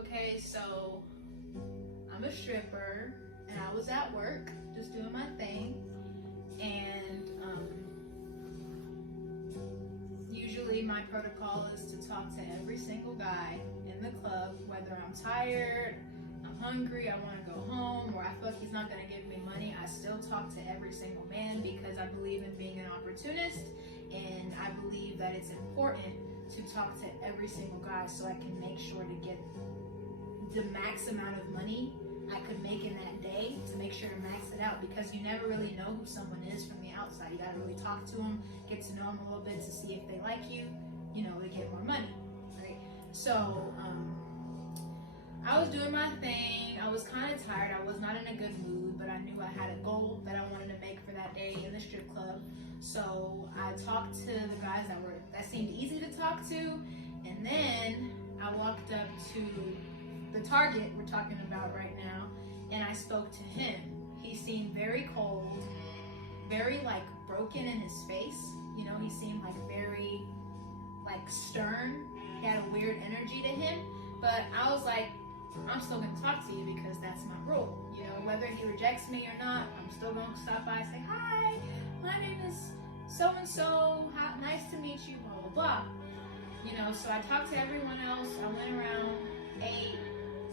Okay, so I'm a stripper, and I was at work just doing my thing, and usually my protocol is to talk to every single guy in the club, whether I'm tired, I'm hungry, I want to go home, or I feel like he's not going to give me money. I still talk to every single man because I believe in being an opportunist, and I believe that it's important to talk to every single guy so I can make sure to get the max amount of money I could make in that day, to make sure to max it out, because you never really know who someone is from the outside. You got to really talk to them, get to know them a little bit to see if they like you, you know, to get more money, right? So I was doing my thing. I was kind of tired. I was not in a good mood, but I knew I had a goal that I wanted to make for that day in the strip club. So I talked to the guys that seemed easy to talk to, and then I walked up to the target we're talking about right now, and I spoke to him. He seemed very cold, very like broken in his face. You know, he seemed like very like stern. He had a weird energy to him, but I was like, I'm still gonna talk to you because that's my rule. You know, whether he rejects me or not, I'm still gonna stop by and say, hi, my name is so-and-so, nice to meet you, blah, blah, blah. You know, so I talked to everyone else. I went around, ate,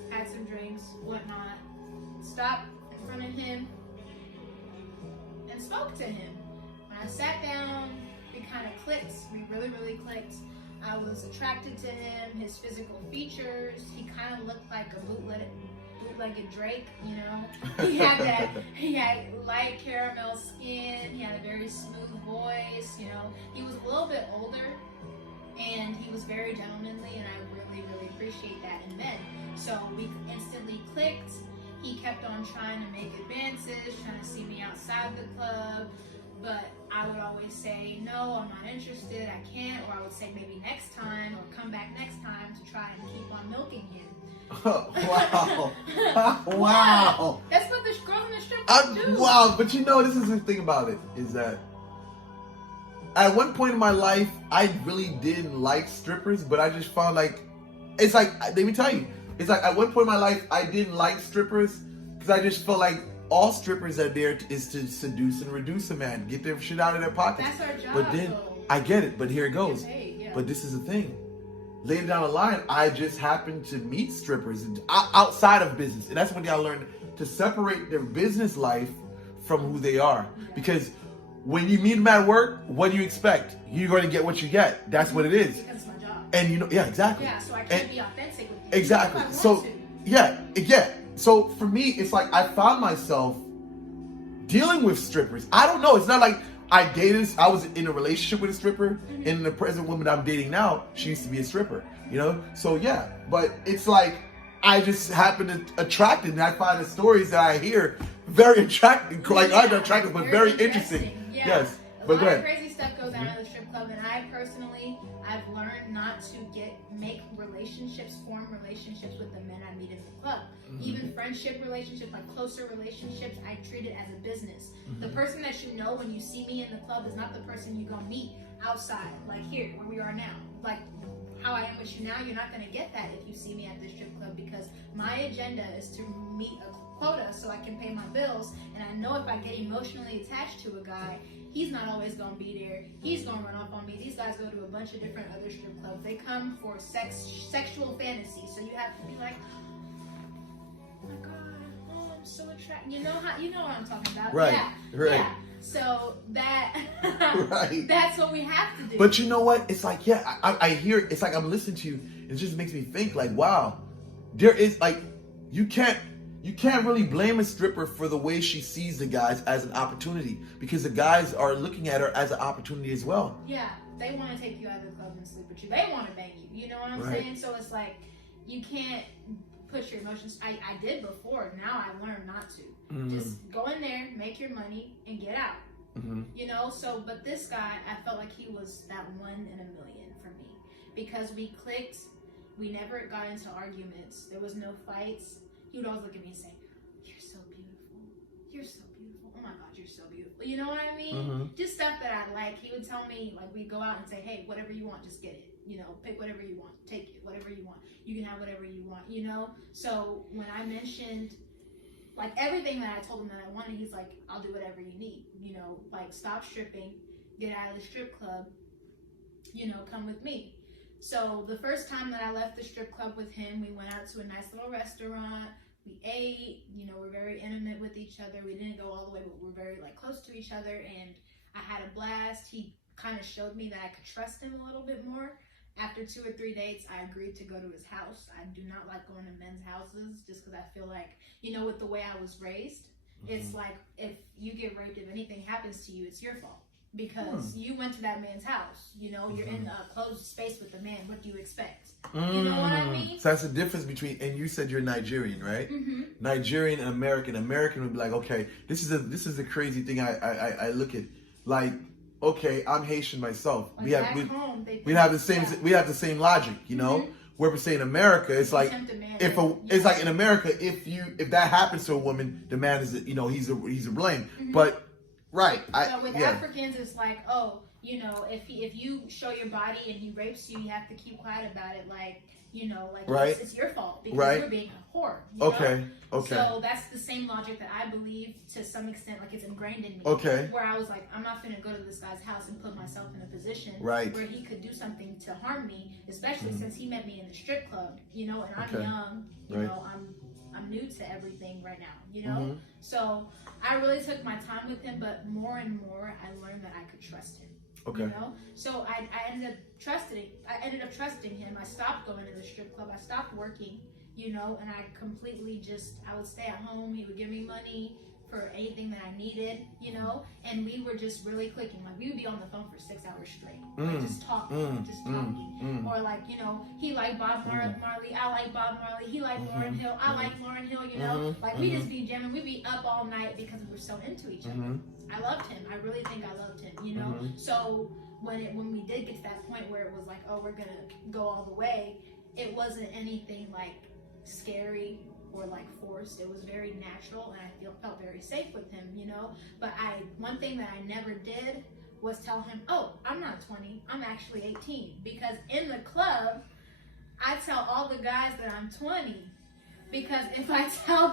had some drinks, whatnot, stopped in front of him and spoke to him. When I sat down, we kind of clicked. We really, really clicked. I was attracted to him, his physical features. He kind of looked like a bootlegged Drake, you know. He had light caramel skin. He had a very smooth voice, you know. He was a little bit older, and he was very gentlemanly, and I really, really appreciate that in men. So we instantly clicked. He kept on trying to make advances, trying to see me outside the club, but I would always say, no, I'm not interested, I can't, or I would say maybe next time, or come back next time to try and keep on milking him. Wow. Wow. That's what the girls in the strip club do. Wow, but you know, this is the thing about it, is that at one point in my life, I really didn't like strippers, but I just found like, it's like, let me tell you, it's like at one point in my life, I didn't like strippers because I just felt like all strippers are there is to seduce and reduce a man, get their shit out of their pockets. That's our job. But then, I get it, but here it goes. Paid, yeah. But this is the thing. Later down the line, I just happened to meet strippers outside of business. And that's when I learned to separate their business life from who they are. Yeah. Because when you meet them at work, what do you expect? You're going to get what you get. That's what it is. Because it's my job. And you know, yeah, exactly. Yeah, so I can't be authentic with you. Exactly. So, yeah. So for me, it's like I found myself dealing with strippers. I don't know. It's not like I was in a relationship with a stripper, and the present woman I'm dating now, she used to be a stripper, you know? So yeah, but it's like, I just happen to attracted, and I find the stories that I hear very attractive, like not attractive, but very interesting. Yeah. Yes, but go ahead. A lot of crazy stuff goes on in the strip club, and I personally, I've learned not to form relationships with the men I meet in the club. Even friendship relationships, like closer relationships, I treat it as a business. The person that you know when you see me in the club is not the person you're gonna meet outside, like here, where we are now. Like how I am with you now, you're not gonna get that if you see me at the strip club, because my agenda is to meet a quota so I can pay my bills, and I know if I get emotionally attached to a guy, he's not always gonna be there. He's gonna run off on me. These guys go to a bunch of different other strip clubs. They come for sexual fantasy. So you have to be like, oh my god, oh, I'm so attracted. You know what I'm talking about. Right. Yeah. Right. Yeah. So that Right. that's what we have to do. But you know what? It's like, yeah, I hear it. It's like I'm listening to you. It just makes me think like, wow, there is like, you can't really blame a stripper for the way she sees the guys as an opportunity, because the guys are looking at her as an opportunity as well. Yeah, they want to take you out of the club and sleep with you. They want to bang you. You know what I'm saying? So it's like, you can't push your emotions. I did before. Now I learned not to. Just go in there, make your money, and get out. You know, so, but this guy, I felt like he was that one in a million for me, because we clicked. We never got into arguments. There was no fights. He would always look at me and say, you're so beautiful. You're so beautiful. Oh my God, you're so beautiful. You know what I mean? Just stuff that I like. He would tell me, like, we'd go out and say, hey, whatever you want, just get it. You know, pick whatever you want. Take it, whatever you want. you can have whatever you want, you know? So when I mentioned, like, everything that I told him that I wanted, he's like, I'll do whatever you need, you know? Like, stop stripping, get out of the strip club, you know, come with me. So the first time that I left the strip club with him, we went out to a nice little restaurant. We ate, you know, we're very intimate with each other. We didn't go all the way, but we're very, like, close to each other. And I had a blast. He kind of showed me that I could trust him a little bit more. After 2 or 3 dates, I agreed to go to his house. I do not like going to men's houses just because I feel like, you know, with the way I was raised, it's like if you get raped, if anything happens to you, it's your fault. Because you went to that man's house, you know, you're in a closed space with the man. What do you expect? You know what I mean? So that's the difference between, and you said you're Nigerian, right? Nigerian and American. American would be like, okay, this is the crazy thing I look at. Like, okay, I'm Haitian myself. Like we have the same we have the same logic, you know. Where we're saying America, it's like it's like in America, if that happens to a woman, the man is, you know, he's a blame. But but with Africans, it's like, oh, you know, if you show your body and he rapes you, you have to keep quiet about it, like, you know, like it's your fault because you're being a whore. You know? So that's the same logic that I believe to some extent, like it's ingrained in me. Where I was like, I'm not gonna go to this guy's house and put myself in a position where he could do something to harm me, especially since he met me in the strip club, you know, and I'm young, you know, I'm new to everything right now, you know? So I really took my time with him, but more and more I learned that I could trust him. You know, so I ended up trusting him. I stopped going to the strip club. I stopped working, you know, and I completely I would stay at home. He would give me money for anything that I needed, you know, and we were just really clicking. Like, we would be on the phone for 6 hours straight, like, just talking, or like, you know, he liked Bob Marley, I like Bob Marley, he liked Lauryn Hill, I like Lauryn Hill, you know, like we just be jamming, we'd be up all night because we were so into each other. I loved him. I really think I loved him, you know. So when we did get to that point where it was like, oh, we're gonna go all the way, it wasn't anything like scary or like forced. It was very natural, and I felt very safe with him, you know. But one thing that I never did was tell him, oh, I'm not 20, I'm actually 18, because in the club I tell all the guys that I'm 20, because if I tell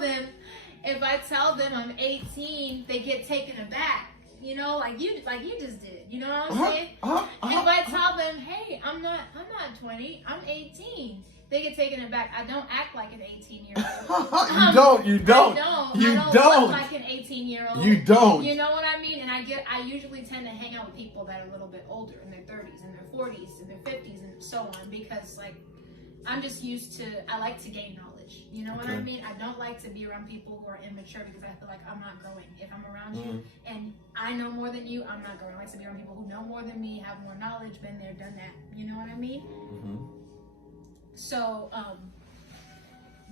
them I'm 18, they get taken aback, you know, like you just did, you know what I'm saying? If I tell them, hey, I'm not 20, I'm 18, they get taken aback. I don't act like an 18-year-old. You don't. I don't look like an 18-year-old. You don't. You know what I mean? And I usually tend to hang out with people that are a little bit older, in their 30s, in their 40s, in their 50s, and so on, because like I'm just used to, I like to gain knowledge. You know what I mean? I don't like to be around people who are immature, because I feel like I'm not growing. If I'm around you and I know more than you, I'm not growing. I like to be around people who know more than me, have more knowledge, been there, done that. You know what I mean? So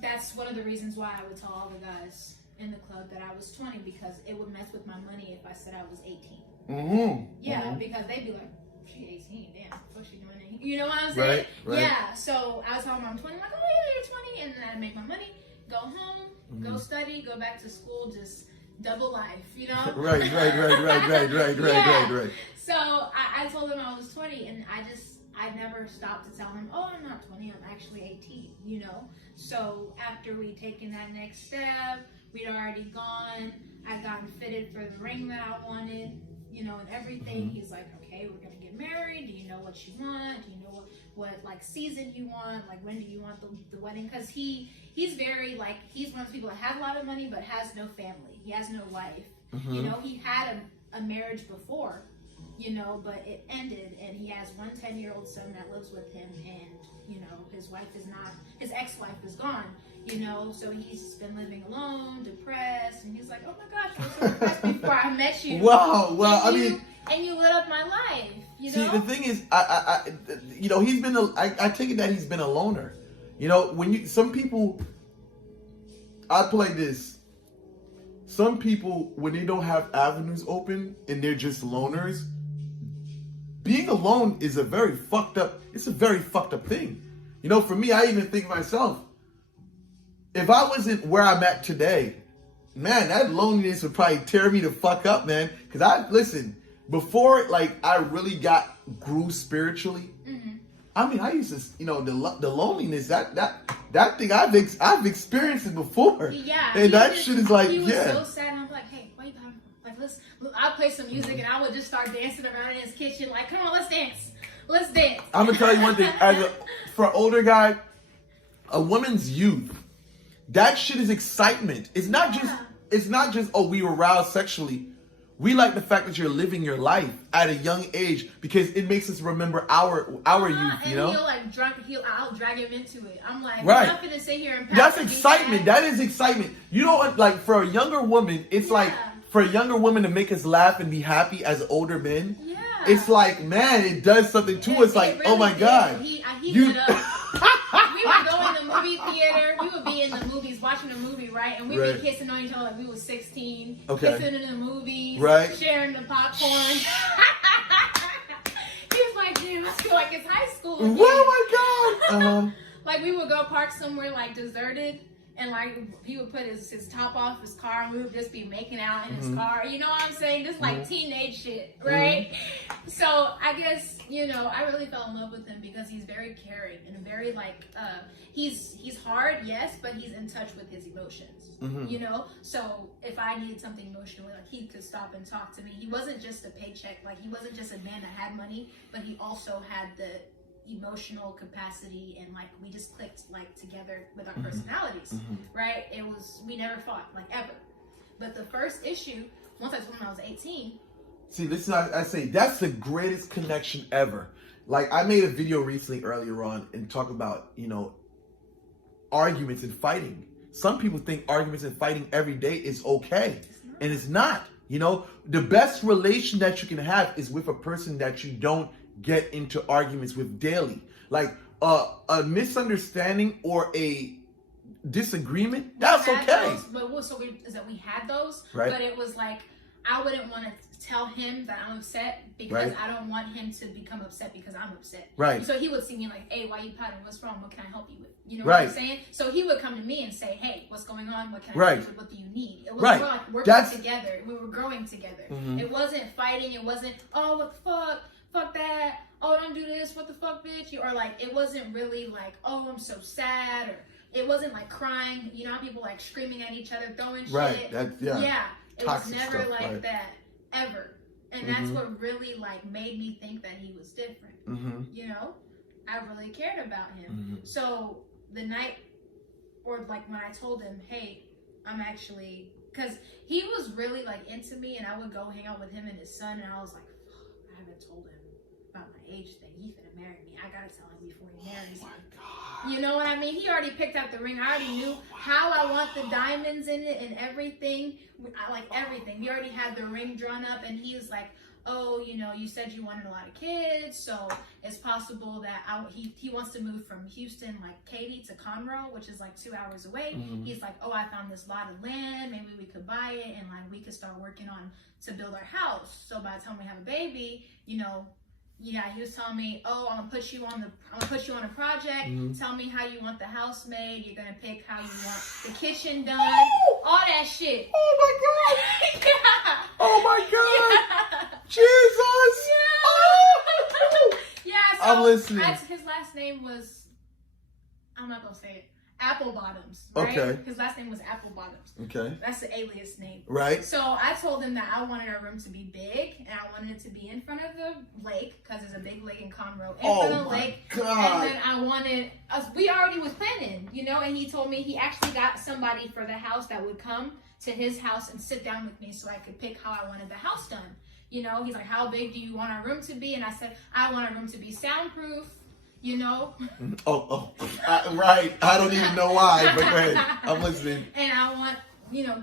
that's one of the reasons why I would tell all the guys in the club that I was 20, because it would mess with my money if I said I was 18. Because they'd be like, she 18, damn, what's she doing? You know what I'm saying? Yeah, so I was telling them I'm 20, like, oh yeah, you're 20, and then I'd make my money, go home, go study, go back to school, just double life, you know? Right. So I told them I was 20, and I never stopped to tell him, oh, I'm not 20, I'm actually 18, you know? So after we'd taken that next step, we'd already gone, I'd gotten fitted for the ring that I wanted, you know, and everything. He's like, okay, we're gonna get married. Do you know what you want? Do you know what like season you want? Like, when do you want the wedding? Because he's very, like, he's one of those people that has a lot of money but has no family. He has no wife. You know, he had a marriage before, you know, but it ended, and he has one 10-year-old son that lives with him, and, you know, his ex-wife is gone, you know, so he's been living alone, depressed, and he's like, oh my gosh, I was so depressed before I met you. And you lit up my life, you know? See, the thing is, I you know, I take it that he's been a loner. You know, some people, I play this. Some people, when they don't have avenues open and they're just loners, being alone is a very fucked up thing. You know, for me, I even think myself, if I wasn't where I'm at today, man, that loneliness would probably tear me the fuck up, man. Because before, like, I really grew spiritually, I mean, I used to, the loneliness, that thing, I've experienced it before. Yeah. And that shit is like, he was yeah. so sad, and I'm like, hey, why you having, like, I'll play some music, and I would just start dancing around in his kitchen, like, come on, let's dance. Let's dance. I'm gonna tell you one thing, for an older guy, a woman's youth, that shit is excitement. It's not just, oh, we were aroused sexually. We like the fact that you're living your life at a young age because it makes us remember our youth, and I'll drag him into it. I'm like, right. I'm not gonna sit here and that's excitement. That is excitement. You know what? Like for a younger woman, it's like for a younger woman to make us laugh and be happy as older men. Yeah. It's like, man, it does something to us. Like, really, oh my God. He lit up. We would go in the movie theater. We would be in the movies watching a movie, right? And we'd be kissing on each other like we was 16. Okay. Kissing in the movies. Right. Sharing the popcorn. He was like, dude, I feel like it's high school again. Oh my God. Like we would go park somewhere like deserted. And like he would put his top off his car, and we would just be making out in his car. You know what I'm saying? Just like teenage shit, right? So I guess I really fell in love with him because he's very caring and very like he's hard, yes, but he's in touch with his emotions. So if I needed something emotionally, like he could stop and talk to me. He wasn't just a paycheck, like he wasn't just a man that had money, but he also had the emotional capacity, and like we just clicked like together with our personalities, right? We never fought like ever. But the first issue, once I told him I was 18. See, this is I say that's the greatest connection ever. Like I made a video recently earlier on and talk about arguments and fighting. Some people think arguments and fighting every day is okay, and it's not. The best relation that you can have is with a person that you don't get into arguments with daily. Like a misunderstanding or a disagreement, that's okay. Is that we had those, right? But it was like I wouldn't want to tell him that I'm upset because I don't want him to become upset because I'm upset. Right. So he would see me like, hey, why you pouting? What's wrong? What can I help you with? You know what I'm saying? So he would come to me and say, hey, what's going on? What can I help you with? What do you need? It was more like working together. We were growing together. It wasn't fighting. It wasn't, oh, what the fuck? Fuck that. Oh, don't do this. What the fuck, bitch? Or like, it wasn't really like, oh, I'm so sad. Or it wasn't like crying. You know how people like screaming at each other, throwing shit? Right. Yeah. It Toxic was never stuff, like that ever. And that's what really like made me think that he was different. I really cared about him. So the night, or like when I told him, hey, I'm actually, because he was really like into me, and I would go hang out with him and his son, and I was like, fuck, I haven't told him about my age thing. He's gonna marry me. I gotta tell him before he marries me. You know what I mean? He already picked out the ring. I already knew how I want the diamonds in it and everything. I like everything. We already had the ring drawn up, and he was like, oh, you said you wanted a lot of kids, so it's possible that he wants to move from Houston, like Katy, to Conroe, which is like 2 hours away. He's like, oh, I found this lot of land. Maybe we could buy it, and like we could start working on to build our house. So by the time we have a baby, yeah, he was telling me, oh, I'm gonna put you on a project. Tell me how you want the house made. You're gonna pick how you want the kitchen done. All that shit. Oh my God. Yeah. Oh my God. Yeah. Jesus. Yeah. Oh. Yeah. So I'm listening. His last name was, I'm not gonna say it. Apple Bottoms, right? Okay. His last name was Apple Bottoms. Okay. That's the alias name. Right. So I told him that I wanted our room to be big, and I wanted it to be in front of the lake, because there's a big lake in Conroe. In front of the lake. God. And then I wanted us, we already was planning, and he told me he actually got somebody for the house that would come to his house and sit down with me so I could pick how I wanted the house done. He's like, how big do you want our room to be? And I said, I want our room to be soundproof. Right. I don't even know why, but go ahead. I'm listening. And I want,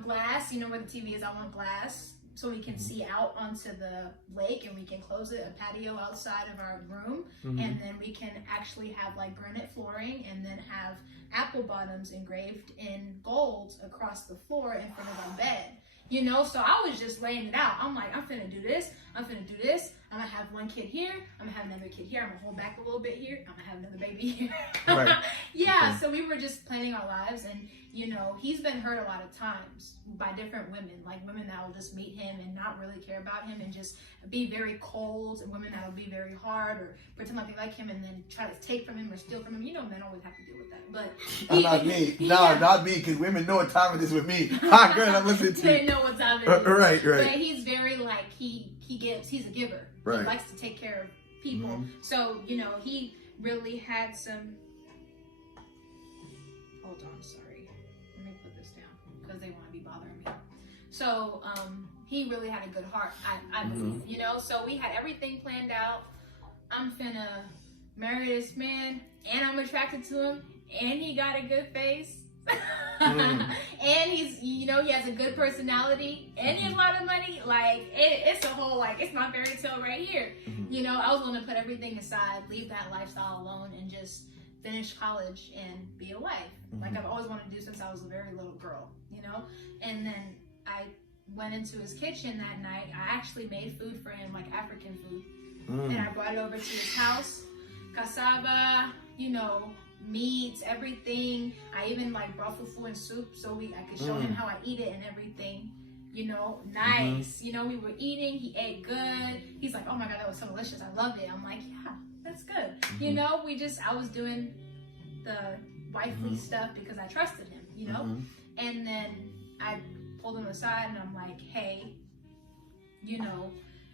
glass. Where the TV is, I want glass so we can see out onto the lake, and we can close it, a patio outside of our room. And then we can actually have like granite flooring, and then have apple bottoms engraved in gold across the floor in front of our bed. You know, so I was just laying it out. I'm like, I'm finna do this. I'm finna do this. I'm gonna have one kid here. I'm gonna have another kid here. I'm gonna hold back a little bit here. I'm gonna have another baby here. Right. Yeah, so we were just planning our lives. And, you know, he's been hurt a lot of times by different women, like women that will just meet him and not really care about him and just be very cold, and women that will be very hard or pretend like they like him and then try to take from him or steal from him. You know, men always have to deal with that. But not me. No, not me, because women know what time it is with me. Hi, girl, I'm listening to they you. know what time it is. Right. But he's very like, he gives, he's a giver. Right. He likes to take care of people. Mm-hmm. So, you know, he really had some, hold on, sorry. Let me put this down because they want to be bothering me. So, he really had a good heart, I believe, you know? So we had everything planned out. I'm finna marry this man, and I'm attracted to him, and he got a good face. And he's, you know, he has a good personality, and he has a lot of money. Like, it's a whole, like, it's not fairy tale right here. You know, I was going to put everything aside, leave that lifestyle alone, and just finish college and be a wife. Like I've always wanted to do since I was a very little girl, you know? And then I went into his kitchen that night. I actually made food for him, like African food. And I brought it over to his house. Cassava, you know, meats, everything. I even like brought fufu and soup so I could show him how I eat it and everything. You know, nice. You know, we were eating. He ate good. He's like, oh my God, that was so delicious. I love it. I'm like, yeah, that's good. You know, I was doing the wifely stuff because I trusted him, you know? And then I pulled him aside and I'm like, hey, you know,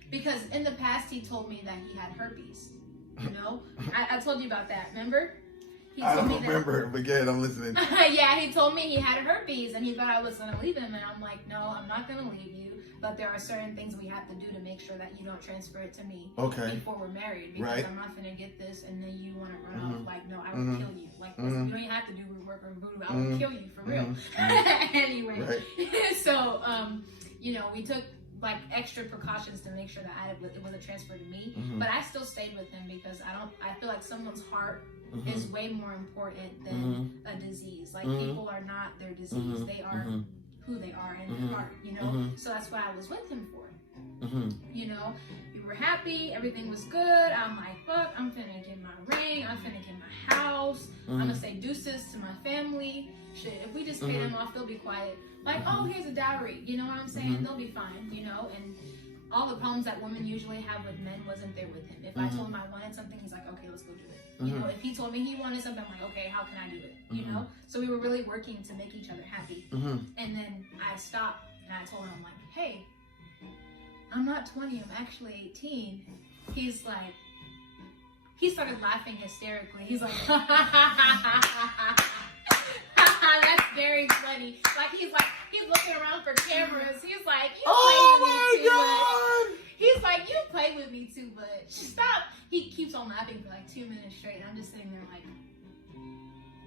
because in the past he told me that he had herpes, you know? I told you about that, remember? I don't remember, but again, I'm listening. Yeah, he told me he had herpes and he thought I was going to leave him. And I'm like, no, I'm not going to leave you. But there are certain things we have to do to make sure that you don't transfer it to me before we're married. Because I'm not going to get this and then you want to run off. Like, no, I will kill you. Like, listen, you don't even have to do work or voodoo. I will kill you for real. Anyway, so, you know, we took like extra precautions to make sure that it wasn't transferred to me. But I still stayed with him because I feel like someone's heart is way more important than a disease. Like people are not their disease. They are who they are in their heart, you know? So that's what I was with him for. You know, we were happy, everything was good. I'm like, fuck, I'm finna get my ring, I'm finna get my house, I'm gonna say deuces to my family. Shit, if we just pay them off, they'll be quiet. Like, oh, here's a dowry, you know what I'm saying? They'll be fine, you know? And all the problems that women usually have with men wasn't there with him. If I told him I wanted something, he's like, okay, let's go do it. You know, if he told me he wanted something, I'm like, okay, how can I do it? You know? So we were really working to make each other happy. And then I stopped and I told him, I'm like, hey, I'm not 20, I'm actually 18. He's like, he started laughing hysterically. He's like, that's very funny. Like, he's looking around for cameras. He's like, you play with me too much. He's like, you play with me too much. Stop. He keeps on laughing for like 2 minutes straight. And I'm just sitting there like,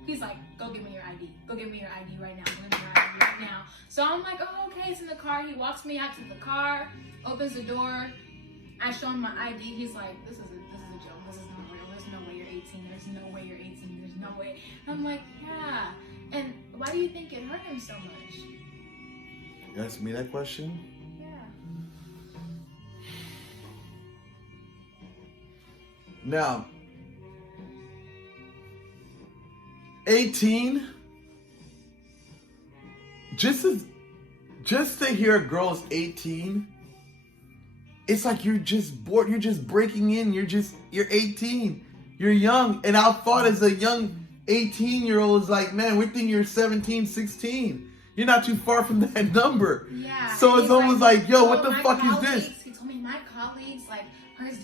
he's like, go give me your ID. Go give me your ID right now. Go give me your ID right now. So I'm like, oh, okay, it's in the car. He walks me out to the car, opens the door. I show him my ID. He's like, this is a joke. This is not real. There's no way you're 18. There's no way you're 18. There's no way. I'm like, yeah. And why do you think it hurt him so much? You asked me that question? Yeah. Now, 18, just to hear a girl's 18, it's like you're just bored, you're just breaking in, you're 18, you're young. And I thought as a young 18-year-old is like, man, we think you're 17, 16. You're not too far from that number. Yeah. So it's almost like, yo, what the fuck is this? He told me my colleagues, like,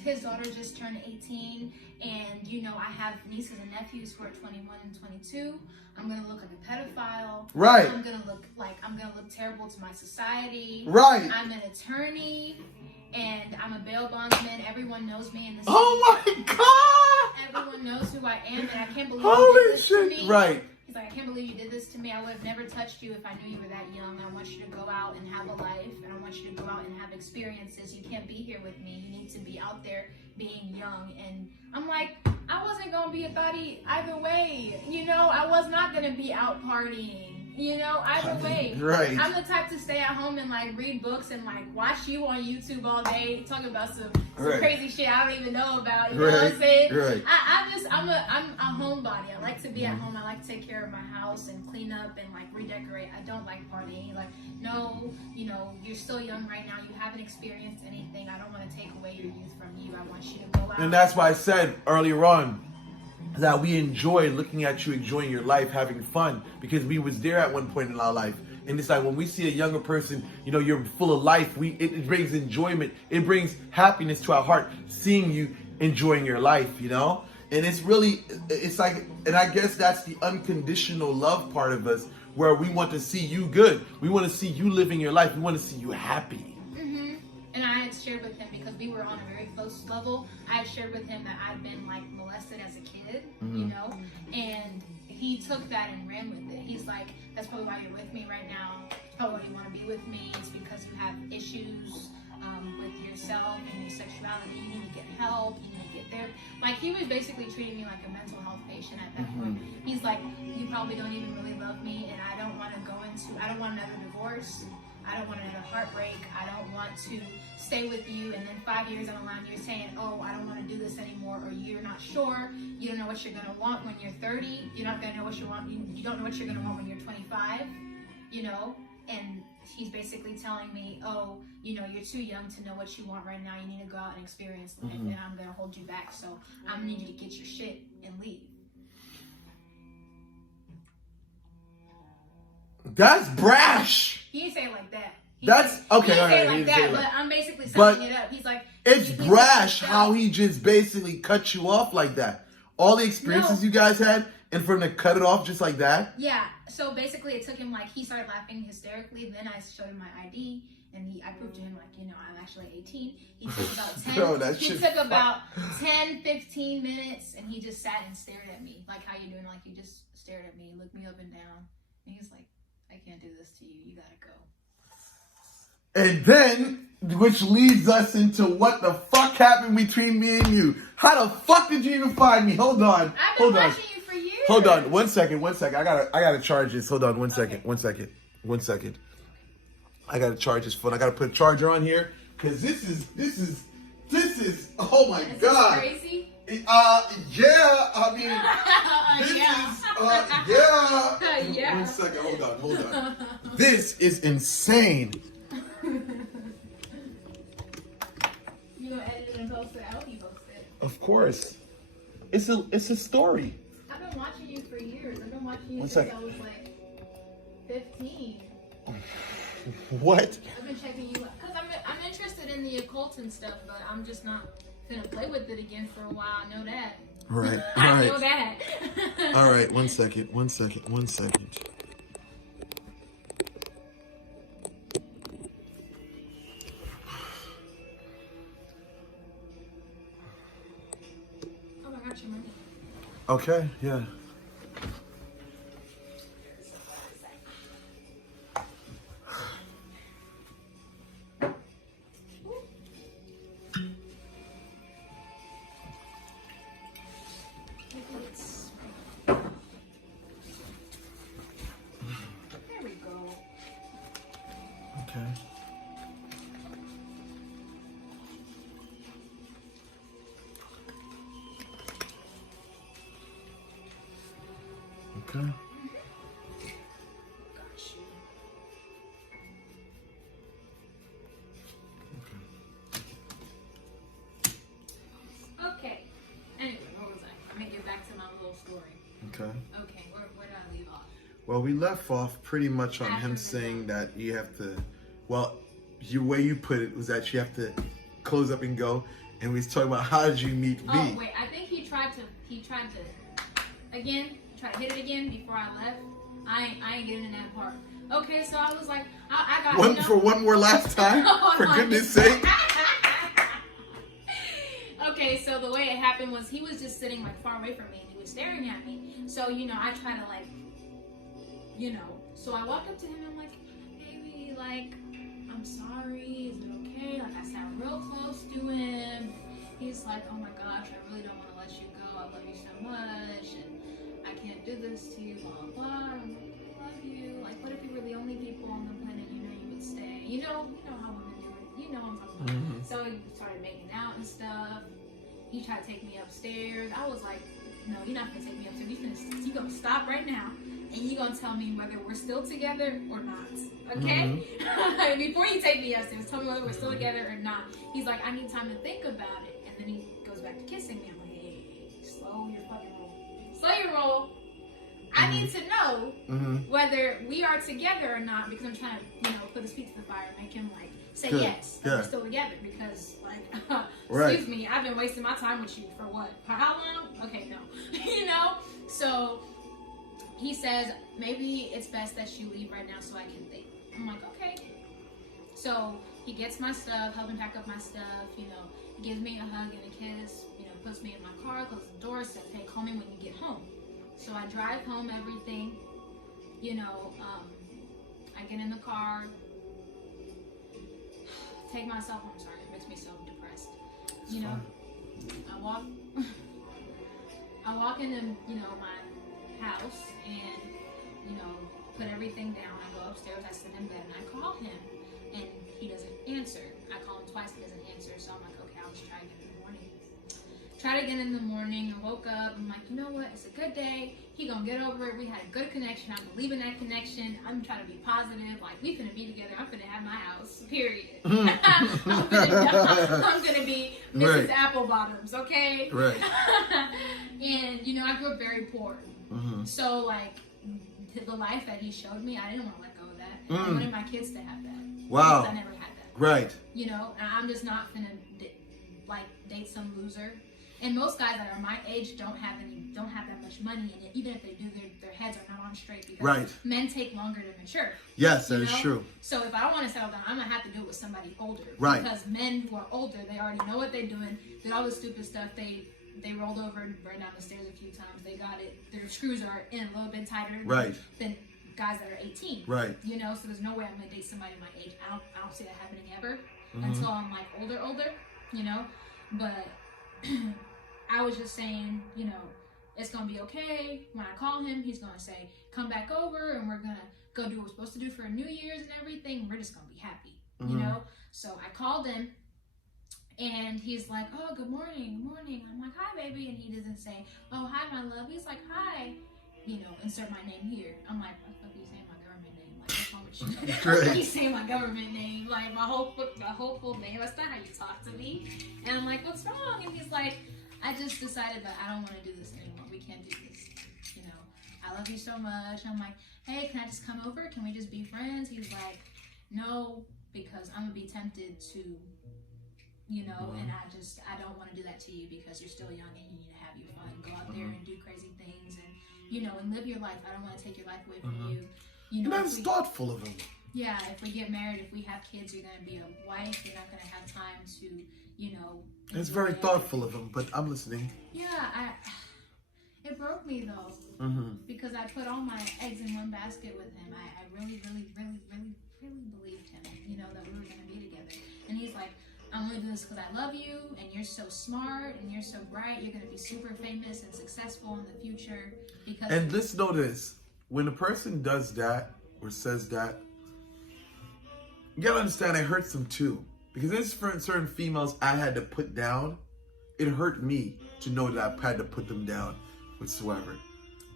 his daughter just turned 18, and, you know, I have nieces and nephews who are 21 and 22. I'm gonna look like a pedophile. Right. I'm gonna look terrible to my society. Right. I'm an attorney, and I'm a bail bondsman. Everyone knows me in the city. Oh my God! Everyone knows who I am, and I can't believe holy this shit! to me. Right. He's like, I can't believe you did this to me. I would have never touched you if I knew you were that young. I want you to go out and have a life, and I want you to go out and have experiences. You can't be here with me. You need to be out there being young. And I'm like, I wasn't going to be a thotty either way. You know, I was not going to be out partying. You know, either way. Right. I'm the type to stay at home and like read books and like watch you on YouTube all day talking about some crazy shit I don't even know about. You know what I'm saying? Right. I'm a homebody. I like to be at home. I like to take care of my house and clean up and like redecorate. I don't like partying. Like, no, you know, you're still young right now. You haven't experienced anything. I don't want to take away your youth from you. I want you to go out. And that's why I said earlier on that we enjoy looking at you enjoying your life, having fun, because we was there at one point in our life. And it's like when we see a younger person, you know, you're full of life, it brings enjoyment, it brings happiness to our heart, seeing you enjoying your life, you know? And it's like, and I guess that's the unconditional love part of us, where we want to see you good. We want to see you living your life. We want to see you happy. And I had shared with him, because we were on a very close level, I had shared with him that I'd been like molested as a kid, you know, and he took that and ran with it. He's like, that's probably why you're with me right now. It's probably why you want to be with me. It's because you have issues with yourself and your sexuality. You need to get help. You need to get there. Like, he was basically treating me like a mental health patient at that point. He's like, you probably don't even really love me, and I don't want another divorce. I don't want another heartbreak. I don't want to stay with you, and then 5 years down the line you're saying, oh, I don't want to do this anymore, or you're not sure. You don't know what you're going to want when you're 30. You're not going to know what you want. You don't know what you're going to want when you're 25, you know? And he's basically telling me, oh, you know, you're too young to know what you want right now. You need to go out and experience life, and I'm going to hold you back. So I'm going to need you to get your shit and leave. That's brash. He didn't say it like that. That's okay. He didn't say it like that, but I'm basically summing it up. He's like, it's brash how he just basically cut you off like that. All the experiences you guys had, and for him to cut it off just like that. Yeah. So basically, it took him like, he started laughing hysterically. Then I showed him my ID, and I proved to him like, you know, I'm actually 18. He took about 10, 15 minutes, and he just sat and stared at me like, how you doing? Like, you just stared at me, looked me up and down, and he's like, I can't do this to you. You gotta go. And then, which leads us into what the fuck happened between me and you. How the fuck did you even find me? Hold on. I've been watching you for years. Hold on. One second. I gotta charge this. Hold on. One second. I gotta charge this phone. I gotta put a charger on here. Cause this is, oh my God. This is crazy? Yeah, I mean, yeah. One second, hold on. This is insane. You gonna edit it and post it? I hope you post it. Of course. It's a story. I've been watching you for years. I've been watching you since I was like 15. What? I've been checking you out because I'm interested in the occult and stuff, but I'm just not gonna play with it again for a while. I know that. Right. I know that. All right. One second. Oh, I got your money. Okay. Yeah. Okay. Okay. Anyway, what was I? I'm gonna get back to my little story. Okay. Okay, where did I leave off? Well, we left off pretty much on him saying that you have to, well, the way you put it was that you have to close up and go, and we was talking about how did you meet me? Oh wait, I think he tried to hit it again before I left. I ain't getting in that part. Okay, so I was like, I got for one more last time, for goodness sake. Okay, so the way it happened was he was just sitting like far away from me and he was staring at me. So, you know, I try to like you know. So I walked up to him and I'm like, baby, like, I'm sorry, is it okay? Like, I sat real close to him. He's like, oh my gosh, I really don't want to let you go. I love you so much, and I can't do this to you, blah, blah, blah. I'm like, I love you. Like, what if you were the only people on the planet you would stay? You know how women do it. You know what I'm talking about. So he started making out and stuff. He tried to take me upstairs. I was like, no, you're not gonna take me upstairs. You're gonna stop right now, and you're gonna tell me whether we're still together or not. Okay? Before you take me upstairs, tell me whether we're still together or not. He's like, I need time to think about it. And then he goes back to kissing me. I'm like, hey, slow your fucking roll. Slow your roll. I need to know whether we are together or not, because I'm trying to, put his feet to the fire and make him like say yes, we're still together, because like, excuse me, I've been wasting my time with you for what? For how long? Okay, no. So he says, maybe it's best that you leave right now so I can think. I'm like, okay. So he gets my stuff, helping pack up my stuff, gives me a hug and a kiss, puts me in my car, closes the door, says, hey, call me when you get home. So I drive home, everything, I get in the car, take myself home. Sorry, it makes me so depressed. I walk into, my house and, put everything down. I go upstairs, I sit in bed, and I call him, and he doesn't answer. I call him twice, he doesn't answer, so I'm like, okay, I'll just try again in the morning. Tried again in the morning. I woke up. I'm like, you know what? It's a good day. He gonna get over it. We had a good connection. I believe in that connection. I'm trying to be positive. Like, we finna be together. I'm finna have my house. Period. I'm gonna be Mrs. Applebottoms. Okay. Right. And I grew up very poor. So like the life that he showed me, I didn't want to let go of that. And I wanted my kids to have that. Wow. Because I never had that. Right. And I'm just not finna date some loser. And most guys that are my age don't have that much money, and even if they do, their heads are not on straight, because men take longer to mature. Yes, that is true. So if I want to settle down, I'm gonna have to do it with somebody older. Right. Because men who are older, they already know what they're doing. Did all the stupid stuff. They rolled over and burned down the stairs a few times. They got it. Their screws are in a little bit tighter than guys that are 18. Right. So there's no way I'm gonna date somebody my age. I don't see that happening ever until I'm like older. But I was just saying, it's going to be okay. When I call him, he's going to say, come back over, and we're going to go do what we're supposed to do for New Year's and everything. And we're just going to be happy, So I called him, and he's like, oh, good morning, good morning. I'm like, hi, baby. And he doesn't say, oh, hi, my love. He's like, hi, insert my name here. I'm like, what the fuck are you saying my government name? Like, what's wrong with you? He's saying my government name, like my whole full name. That's not how you talk to me. And I'm like, what's wrong? And he's like, I just decided that I don't want to do this anymore. We can't do this. I love you so much. I'm like, hey, can I just come over? Can we just be friends? He's like, no, because I'm gonna be tempted to, and I don't want to do that to you, because you're still young and you need to have your fun. Go out there and do crazy things and, and live your life. I don't want to take your life away from you. That's thoughtful of him. Yeah, if we get married, if we have kids, you're going to be a wife. You're not going to have time to, It's very thoughtful of him, but I'm listening. Yeah, it broke me, though, because I put all my eggs in one basket with him. I really, really, really, really, really believed him, that we were going to be together. And he's like, I'm going to do this because I love you, and you're so smart, and you're so bright. You're going to be super famous and successful in the future. And let's know this. When a person does that or says that, you gotta understand it hurts them too. Because there's certain females I had to put down. It hurt me to know that I had to put them down whatsoever.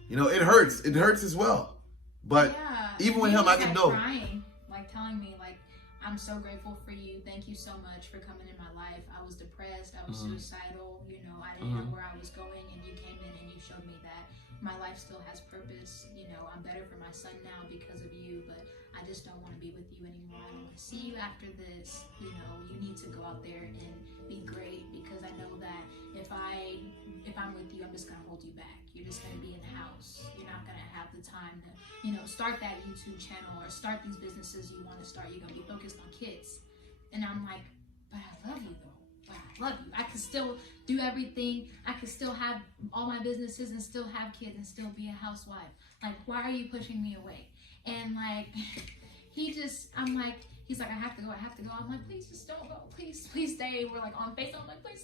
It hurts. It hurts as well. But even with him, I can know. Crying, like telling me, like, I'm so grateful for you. Thank you so much for coming in my life. I was depressed. I was suicidal. I didn't know where I was going, and you came in and you showed me that my life still has purpose. I'm better for my son now because of you, but I just don't want to be with you anymore. I don't want to see you after this. You need to go out there and be great, because I know that if I'm with you, I'm just going to hold you back. You're just going to be in the house. You're not going to have the time to, start that YouTube channel or start these businesses you want to start. You're going to be focused on kids. And I'm like, but I love you, though. But I love you. I could still do everything. I could still have all my businesses and still have kids and still be a housewife. Like, why are you pushing me away? And like, he's like, I have to go. I'm like, please just don't go. Please stay. We're like on FaceTime. I'm like, please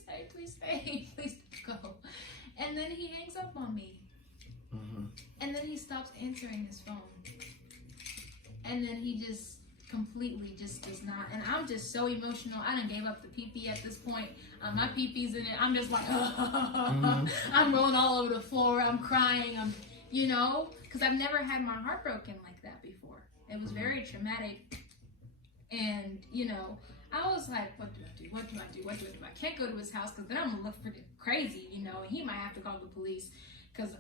stay, please go. And then he hangs up on me. And then he stops answering his phone. And then he just completely just does not. And I'm just so emotional. I done gave up the pee-pee at this point. My pee-pee's in it. I'm just like, I'm rolling all over the floor. I'm crying. Because I've never had my heart broken like that before. It was very traumatic. And, I was like, what do I do? I can't go to his house because then I'm going to look freaking crazy, and he might have to call the police. Because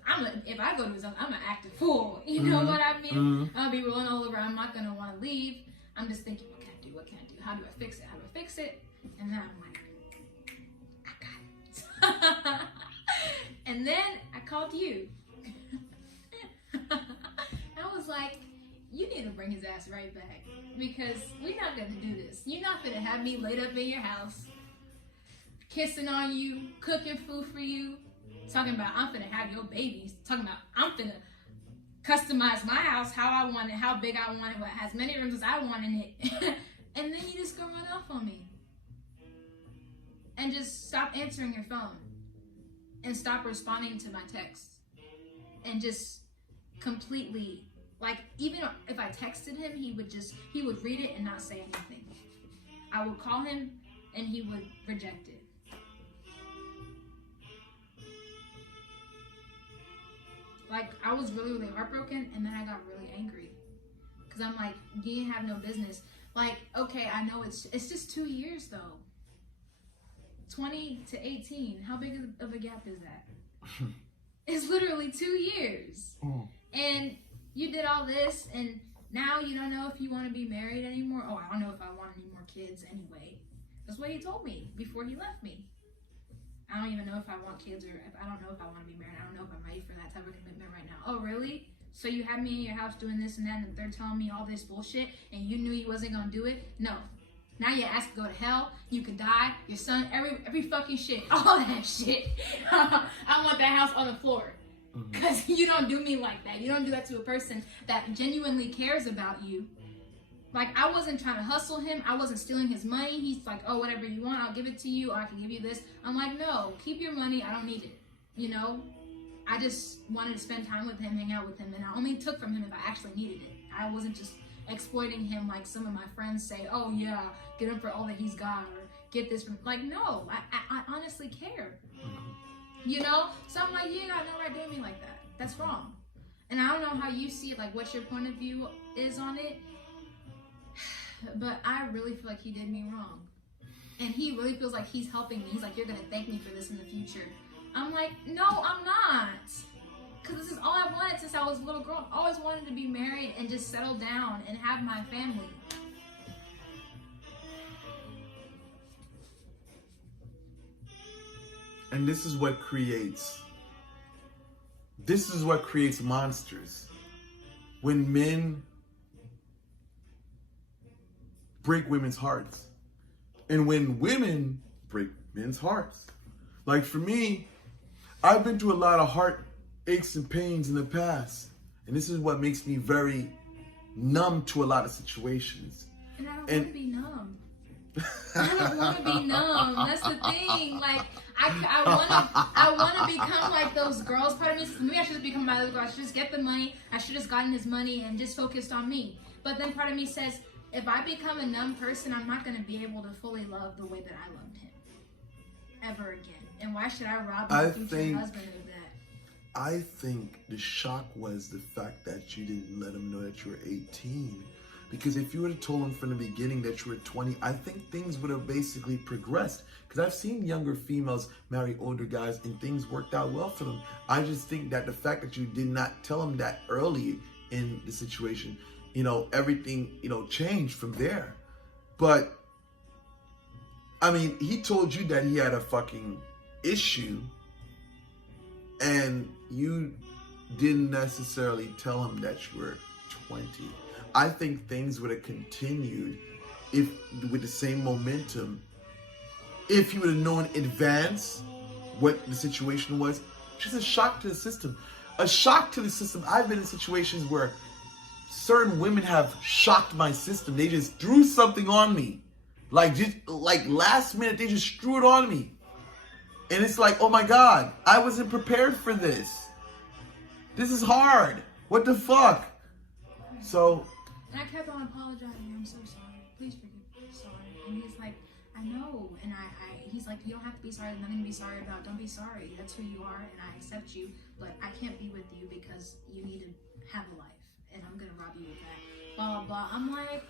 if I go to his house, I'm going to act a fool. You know what I mean? I'll be rolling all over. I'm not going to want to leave. I'm just thinking, what can I do? How do I fix it? And then I'm like, I got it. And then I called you. I was like, you need to bring his ass right back. Because we're not going to do this. You're not going to have me laid up in your house, kissing on you, cooking food for you, talking about I'm finna have your babies, talking about I'm finna customize my house how I want it, how big I want it, what has many rooms as I want in it. And then you just go run off on me. And just stop answering your phone. And stop responding to my texts. And just completely, like, even if I texted him, he would read it and not say anything. I would call him and he would reject it. Like, I was really, really heartbroken, and then I got really angry. Because I'm like, you didn't have no business. Like, okay, I know it's just 2 years, though. 20 to 18. How big of a gap is that? It's literally 2 years. And you did all this, and now you don't know if you want to be married anymore. Oh, I don't know if I want any more kids anyway. That's what he told me before he left me. I don't even know if I want kids, or I don't know if I want to be married. I don't know if I'm ready for that type of commitment right now. Oh, really? So you had me in your house doing this and that, and they're telling me all this bullshit, and you knew you wasn't going to do it? No. Now your ass could go to hell. You could die. Your son, every fucking shit. All that shit. I want that house on the floor. Because you don't do me like that. You don't do that to a person that genuinely cares about you. Like, I wasn't trying to hustle him. I wasn't stealing his money. He's like, oh, whatever you want, I'll give it to you, or I can give you this. I'm like, no, keep your money. I don't need it. I just wanted to spend time with him, hang out with him, and I only took from him if I actually needed it. I wasn't just exploiting him like some of my friends say, oh, yeah, get him for all that he's got, or get this from, like, no, I honestly care. So I'm like, you ain't got no right doing me like that. That's wrong. And I don't know how you see it, like what your point of view is on it, but I really feel like he did me wrong. And he really feels like he's helping me. He's like, you're going to thank me for this in the future. I'm like, no, I'm not. Because this is all I wanted since I was a little girl. I always wanted to be married and just settle down and have my family. And this is what creates monsters. When men break women's hearts. And when women break men's hearts. Like, for me, I've been through a lot of heartaches and pains in the past. And this is what makes me very numb to a lot of situations. And I don't want to be numb. I don't want to be numb. That's the thing. Like, I want to become like those girls. Part of me says, maybe I should just become my other girl. I should just get the money. I should have just gotten his money and just focused on me. But then part of me says, if I become a numb person, I'm not going to be able to fully love the way that I loved him ever again. And why should I rob my future husband of that? I think the shock was the fact that you didn't let him know that you were 18. Because if you would have told him from the beginning that you were 20, I think things would have basically progressed. Because I've seen younger females marry older guys and things worked out well for them. I just think that the fact that you did not tell him that early in the situation, everything, changed from there. But, I mean, he told you that he had a fucking issue and you didn't necessarily tell him that you were 20. I think things would have continued with the same momentum if you would have known in advance what the situation was. Just a shock to the system. a shock to the system. I've been in situations where certain women have shocked my system. They just threw something on me. Just last minute, they just threw it on me. And it's like, oh my God, I wasn't prepared for this. This is hard. What the fuck? So. And I kept on apologizing. I'm so sorry. Please forgive me. Sorry. And he's like, I know. And he's like, you don't have to be sorry. There's nothing to be sorry about. Don't be sorry. That's who you are. And I accept you. But I can't be with you because you need to have a life. And I'm going to rob you of that. Blah, blah, blah. I'm like,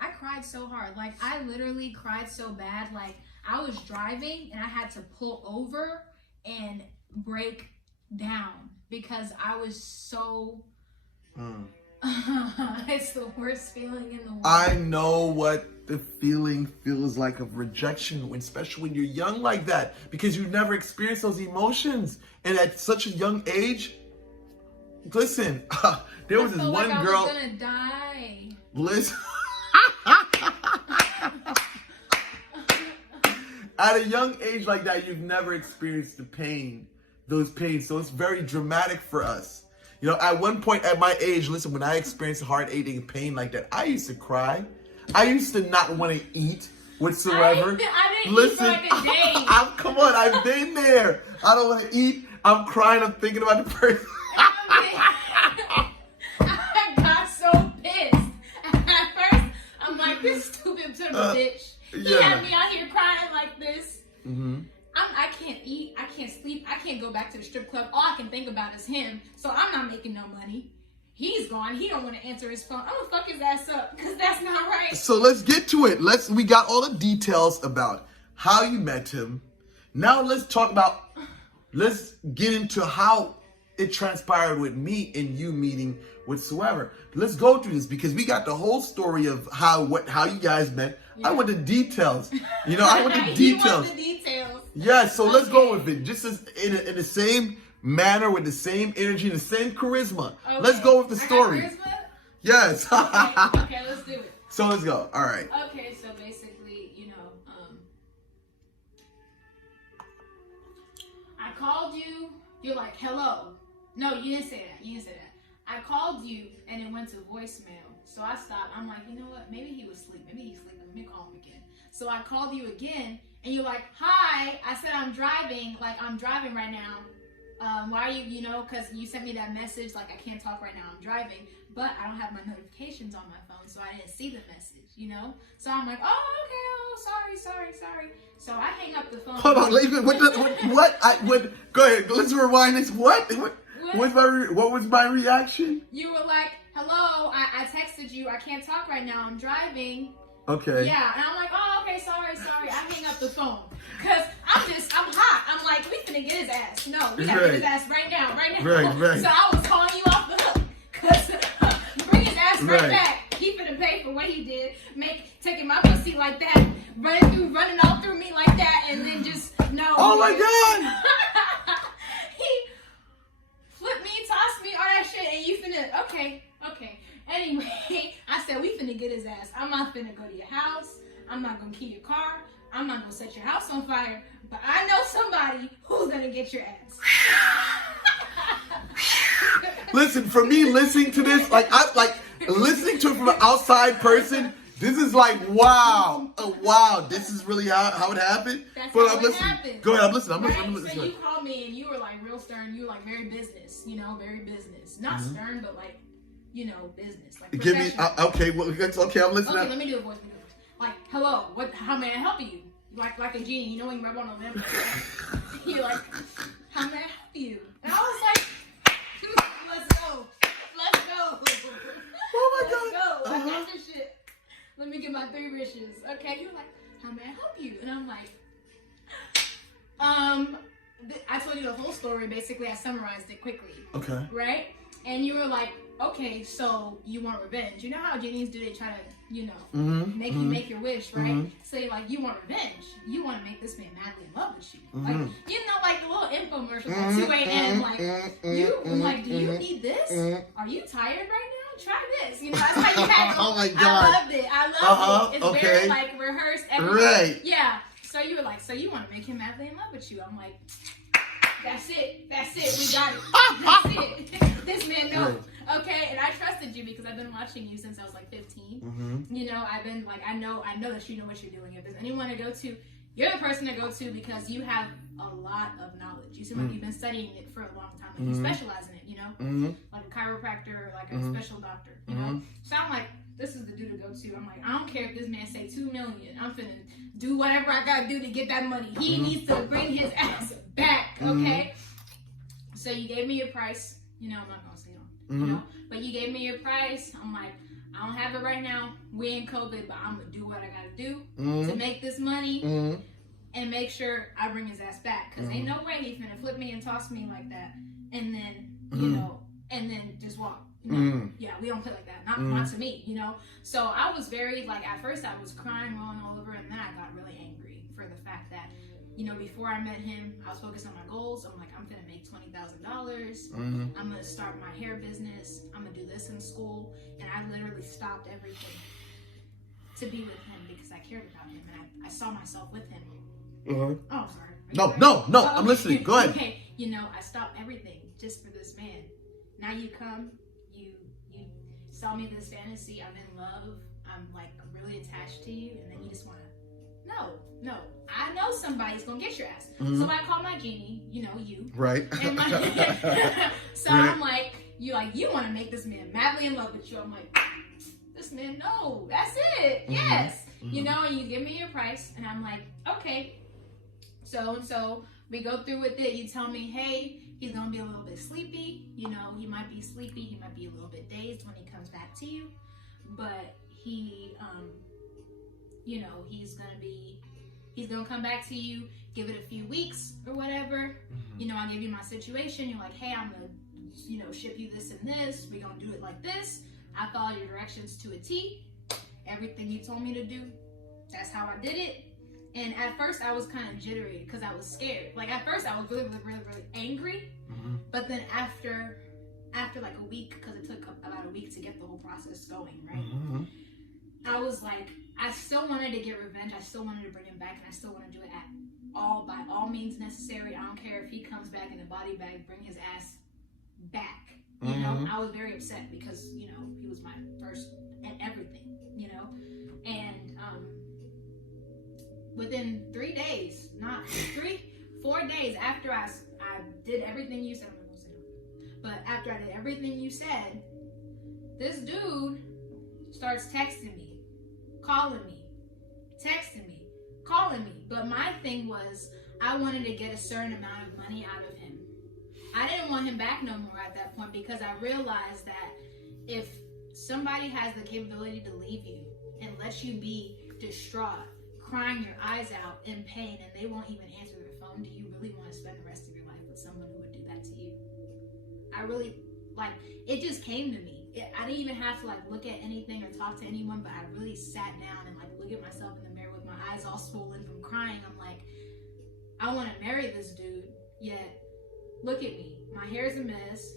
I cried so hard. Like, I literally cried so bad. Like, I was driving and I had to pull over and break down because I was so... It's the worst feeling in the world. I know what the feeling feels like of rejection, especially when you're young like that, because you've never experienced those emotions. And at such a young age, listen, there was this one like girl. I was gonna die. Listen. At a young age like that, you've never experienced those pains. So it's very dramatic for us. You know, at one point at my age, listen, when I experienced hard aching pain like that, I used to cry. I used to not want to eat whatsoever. I didn't listen, eat for like a day. Come on, I've been there. I don't want to eat. I'm crying. I'm thinking about the person. I got so pissed. At first, I'm like, this stupid son of a bitch. He had me out here crying like this. Mm-hmm. I can't eat, I can't sleep, I can't go back to the strip club. All I can think about is him. So I'm not making no money. He's gone. He don't want to answer his phone. I'm gonna fuck his ass up because that's not right. So let's get to it. We got all the details about how you met him. Now let's get into how it transpired with me and you meeting whatsoever. Let's go through this because we got the whole story of how you guys met. Yeah. I want the details. You know, I want the details. You want the details. Yeah, so let's go with it. Just as in the same manner, with the same energy, and the same charisma. Okay. Let's go with the story. I got charisma? Yes. Okay, let's do it. So let's go. All right. Okay, so basically, I called you. You're like, hello. No, you didn't say that. I called you, and it went to voicemail. So I stopped. I'm like, you know what? Maybe he was asleep. Maybe he's sleeping. Let me call him again. So I called you again, and you're like, hi. I said, I'm driving. Like, I'm driving right now. Why are you, because you sent me that message, like, I can't talk right now. I'm driving. But I don't have my notifications on my phone, so I didn't see the message, So I'm like, oh, okay. Oh, sorry. So I hang up the phone. Hold on. What? Go ahead. Let's rewind this. What was my reaction? You were like, hello, I texted you. I can't talk right now. I'm driving. Okay. Yeah, and I'm like, oh, okay, sorry. I hang up the phone. Because I'm hot. I'm like, we finna get his ass. No, we gotta get his ass right now. Right. So I was calling you off the hook. Because bring his ass right back. He finna pay for what he did. Taking my pussy like that. Running all through me like that. And then just, no. Oh my God. He flipped me, tossed me, all that shit. And you finna, okay. Anyway, I said, we finna get his ass. I'm not finna go to your house. I'm not gonna key your car. I'm not gonna set your house on fire. But I know somebody who's gonna get your ass. Listen, for me, listening to this, listening to it from an outside person, this is like, wow. This is really how it happened. That's how it happened. Go ahead, I'm listening. So you called me and you were like real stern. You were like very business, very business. Not stern, but like, business. Like give me, okay, I'm listening. Okay, let me do a voice. Like, hello, how may I help you? Like a genie, when you rub on a lamp. You're like, how may I help you? And I was like, let's go. Oh my God. God. I got this shit. Let me get my 3 wishes. Okay, you're like, how may I help you? And I'm like, I told you the whole story. Basically, I summarized it quickly. Okay. Right? And you were like, okay, so you want revenge. You know how genies do? They try to, make you make your wish, right? So you're like, you want revenge. You want to make this man madly in love with you. Like the little infomercials at 2 a.m. Like, do you need this? Are you tired right now? Try this. That's how you had. Oh my God. I loved it. It's very like rehearsed. Right. Yeah. So you were like, so you want to make him madly in love with you? I'm like, That's it. We got it. That's it. This man knows. Okay, and I trusted you because I've been watching you since I was like 15. Mm-hmm. You know, I've been like, I know that you know what you're doing. If there's anyone to go to, you're the person to go to because you have a lot of knowledge. You seem like you've been studying it for a long time. Like you specialize in it, you know? Like a chiropractor or like a special doctor, you know? So I'm like, this is the dude to go to. I'm like, I don't care if this man say $2 million. I'm finna do whatever I gotta do to get that money. He needs to bring his ass back, okay? So you gave me your price. You know, I'm not gonna say it, you know? But you gave me your price. I'm like, I don't have it right now. We in COVID, but I'm gonna do what I gotta do to make this money and make sure I bring his ass back. Cause ain't no way he's gonna flip me and toss me like that, and then you know, and then just walk. You know? Yeah, we don't play like that. Not to me, you know. So I was very like at first I was crying, rolling all over, and then I got really angry for the fact that, you know, before I met him, I was focused on my goals. I'm like, I'm gonna make $20,000. I'm gonna start my hair business. I'm gonna do this in school, and I literally stopped everything to be with him because I cared about him and I saw myself with him. Oh, I'm sorry. No, Oh, I'm listening. Go ahead. Okay, you know, I stopped everything just for this man. Now you come, you sell me this fantasy. I'm in love. I'm like really attached to you, and then you just wanna. No. I know somebody's gonna get your ass. So I call my genie, you know, you. Right. And so I'm like, you wanna make this man madly in love with you. I'm like, this man, no, that's it. Yes. You know, and you give me your price, and I'm like, okay. So we go through with it. You tell me, hey, he's gonna be a little bit sleepy. You know, he might be sleepy. He might be a little bit dazed when he comes back to you, but he, you know, he's gonna come back to you. Give it a few weeks or whatever. You know, I give you my situation. You're like, hey, I'm gonna, you know, ship you this and this. We're gonna do it like this. I follow your directions to a T. Everything you told me to do, that's how I did it. And at first I was kind of jittery because I was scared. Like at first I was really angry. But then after like a week, because it took about a week to get the whole process going, right? I was like, I still wanted to get revenge. I still wanted to bring him back, and I still want to do it by all means necessary. I don't care if he comes back in a body bag, bring his ass back. You know, I was very upset because, you know, he was my first and everything, you know. And within 4 days after I did everything you said, I'm not gonna say it, but after I did everything you said, this dude starts texting me, calling me, texting me, calling me. But my thing was, I wanted to get a certain amount of money out of him. I didn't want him back no more at that point because I realized that if somebody has the capability to leave you and let you be distraught, crying your eyes out in pain, and they won't even answer their phone, do you really want to spend the rest of your life with someone who would do that to you? I really, like, it just came to me. I didn't even have to like look at anything or talk to anyone, but I really sat down and like look at myself in the mirror with my eyes all swollen from crying. I'm like, I want to marry this dude, yet look at me. My hair is a mess.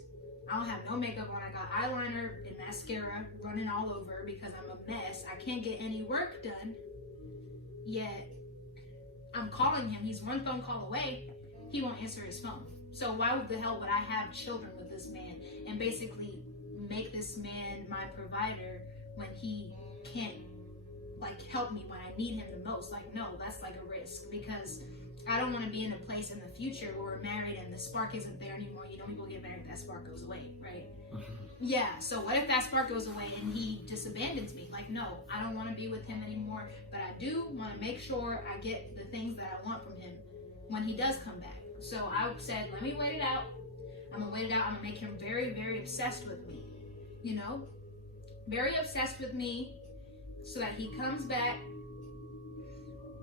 I don't have no makeup on. I got eyeliner and mascara running all over because I'm a mess. I can't get any work done, yet I'm calling him. He's one phone call away. He won't answer his phone. So why the hell would I have children with this man and basically make this man my provider when he can't like help me when I need him the most? Like, no, that's like a risk because I don't want to be in a place in the future where we're married and the spark isn't there anymore. You know, people get married, that spark goes away, right? Yeah, so what if that spark goes away and he just abandons me? Like, no, I don't want to be with him anymore, but I do want to make sure I get the things that I want from him when he does come back. So I said, let me wait it out. I'm gonna wait it out. I'm gonna make him very, very obsessed with me, you know? Very obsessed with me so that he comes back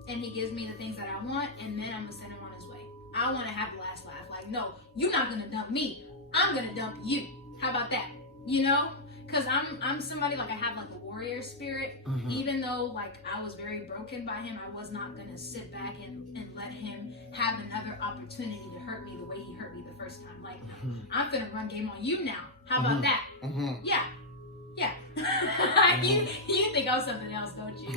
and he gives me the things that I want, and then I'm gonna send him on his way. I want to have the last laugh. Like, no, you're not gonna dump me. I'm gonna dump you. How about that? You know? Because I'm somebody, like, I have like a warrior spirit. Even though like I was very broken by him, I was not gonna sit back and let him have another opportunity to hurt me the way he hurt me the first time. Like, I'm gonna run game on you now. How about that? Yeah. You think I'm something else, don't you?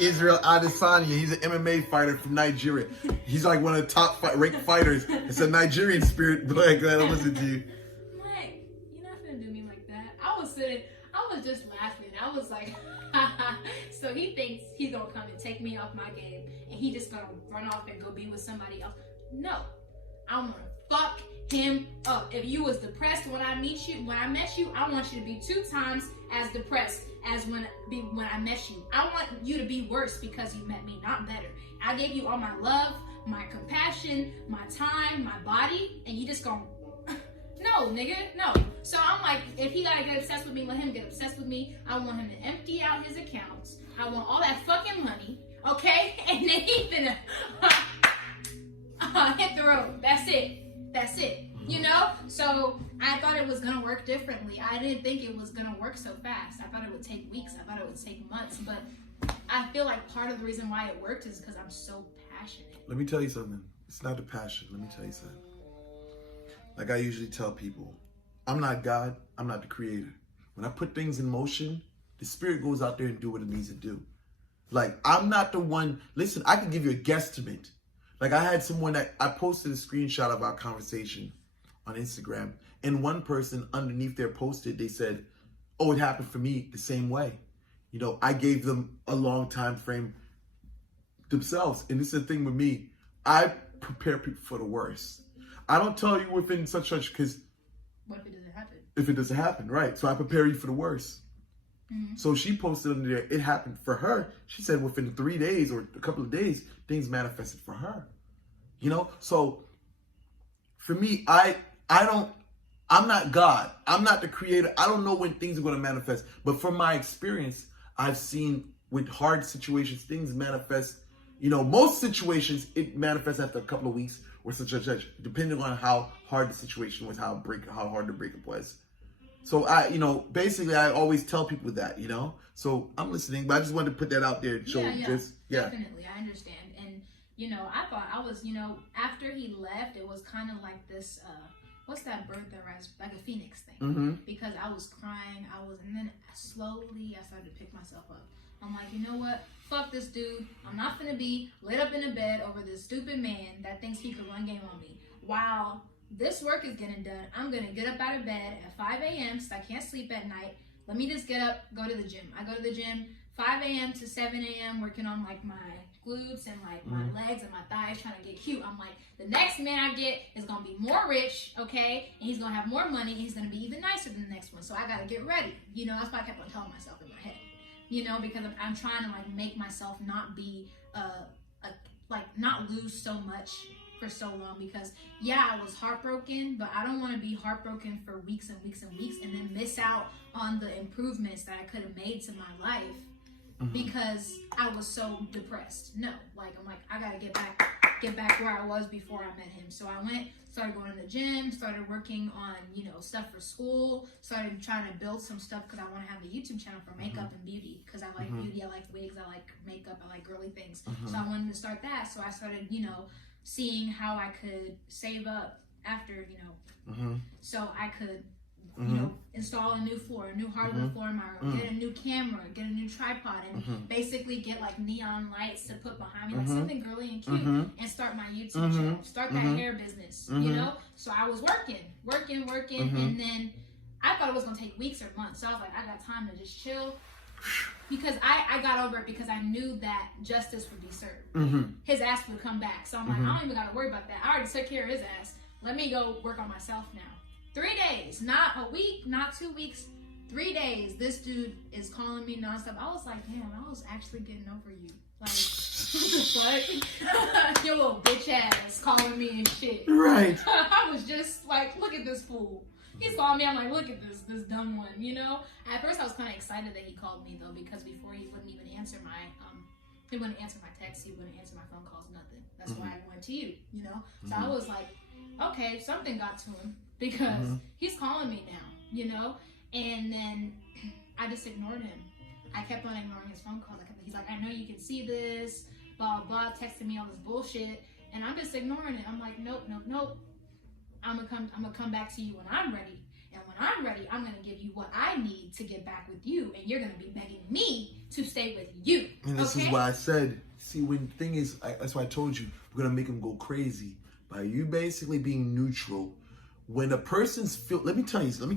Israel Adesanya, he's an MMA fighter from Nigeria. He's like one of the top ranked fighters. It's a Nigerian spirit, but like, I don't listen to you. Like, you're not gonna do me like that. I was just laughing. I was like, so he thinks he's gonna come and take me off my game, and he just gonna run off and go be with somebody else. No, I'm gonna fuck him up. If you was depressed when I met you, I want you to be 2 times as depressed as when I met you. I want you to be worse because you met me, not better. I gave you all my love, my compassion, my time, my body, and you just gonna no, nigga, no. So I'm like, if he gotta get obsessed with me, let him get obsessed with me. I want him to empty out his accounts. I want all that fucking money, okay? And then he finna hit the road. That's it. You know? So I thought it was gonna work differently. I didn't think it was gonna work so fast. I thought it would take weeks. I thought it would take months. But I feel like part of the reason why it worked is because I'm so passionate. Let me tell you something. It's not the passion. Let me tell you something. Like I usually tell people, I'm not God. I'm not the creator. When I put things in motion, the spirit goes out there and do what it needs to do. Like, I'm not the one. Listen, I can give you a guesstimate. Like, I had someone that I posted a screenshot of our conversation on Instagram, and one person underneath there posted, they said, oh, it happened for me the same way. You know, I gave them a long time frame themselves. And this is the thing with me. I prepare people for the worst. I don't tell you within such because what if it doesn't happen? If it doesn't happen, right? So I prepare you for the worst. Mm-hmm. So she posted under there, it happened for her. She said within 3 days or a couple of days, things manifested for her. You know? So for me, I'm not God. I'm not the creator. I don't know when things are going to manifest. But from my experience, I've seen with hard situations, things manifest. You know, most situations, it manifests after a couple of weeks or such, depending on how hard the situation was, how hard the breakup was. So basically I always tell people that, you know. So I'm listening, but I just wanted to put that out there. Definitely, I understand. And I thought I was, after he left, it was kind of like this. What's that bird that rises like a phoenix thing? Mm-hmm. Because I was crying, and then slowly I started to pick myself up. I'm like, you know what? Fuck this dude. I'm not gonna be lit up in a bed over this stupid man that thinks he could run game on me. While this work is getting done, I'm gonna get up out of bed at 5 a.m. so I can't sleep at night. Let me just get up, go to the gym. I go to the gym 5 a.m. to 7 a.m. working on like my glutes and like my legs and my thighs, trying to get cute. I'm like, the next man I get is gonna be more rich, okay? And he's gonna have more money, and he's gonna be even nicer than the next one. So I gotta get ready. That's why I kept on telling myself in my head. Because I'm trying to like make myself not be not lose so much for so long, because I was heartbroken, but I don't want to be heartbroken for weeks and weeks and weeks and then miss out on the improvements that I could have made to my life because I was so depressed. No, I'm like I gotta get back where I was before I met him. So I started going to the gym, started working on, stuff for school, started trying to build some stuff because I want to have a YouTube channel for makeup and beauty, because I like beauty, I like wigs, I like makeup, I like girly things. So I wanted to start that. So I started, seeing how I could save up after, so I could, install a new floor, a new hardwood floor in my room, get a new camera, get a new tripod, and basically get like neon lights to put behind me, like something girly and cute, and start my YouTube channel, start that hair business, So I was working, and then I thought it was gonna take weeks or months. So I was like, I got time to just chill. Because I got over it because I knew that justice would be served. His ass would come back. So I'm like, I don't even gotta worry about that. I already took care of his ass. Let me go work on myself now. 3 days, not a week, not 2 weeks, 3 days. This dude is calling me nonstop. I was like, damn, I was actually getting over you. Like, what the fuck? Your little bitch ass calling me and shit. Right. I was just like, look at this fool. He's calling me. I'm like, look at this dumb one, At first, I was kind of excited that he called me though, because before he wouldn't even answer my he wouldn't answer my texts, he wouldn't answer my phone calls, nothing. That's why I went to you, So I was like, okay, something got to him because he's calling me now, And then I just ignored him. I kept on ignoring his phone calls. He's like, I know you can see this, blah blah, texting me all this bullshit, and I'm just ignoring it. I'm like, nope. I'm gonna come back to you when I'm ready. And when I'm ready, I'm gonna give you what I need to get back with you, and you're gonna be begging me to stay with you. And this is why I said See, when the thing is, that's why I told you, we're going to make them go crazy by you basically being neutral. When a person's let me tell you, let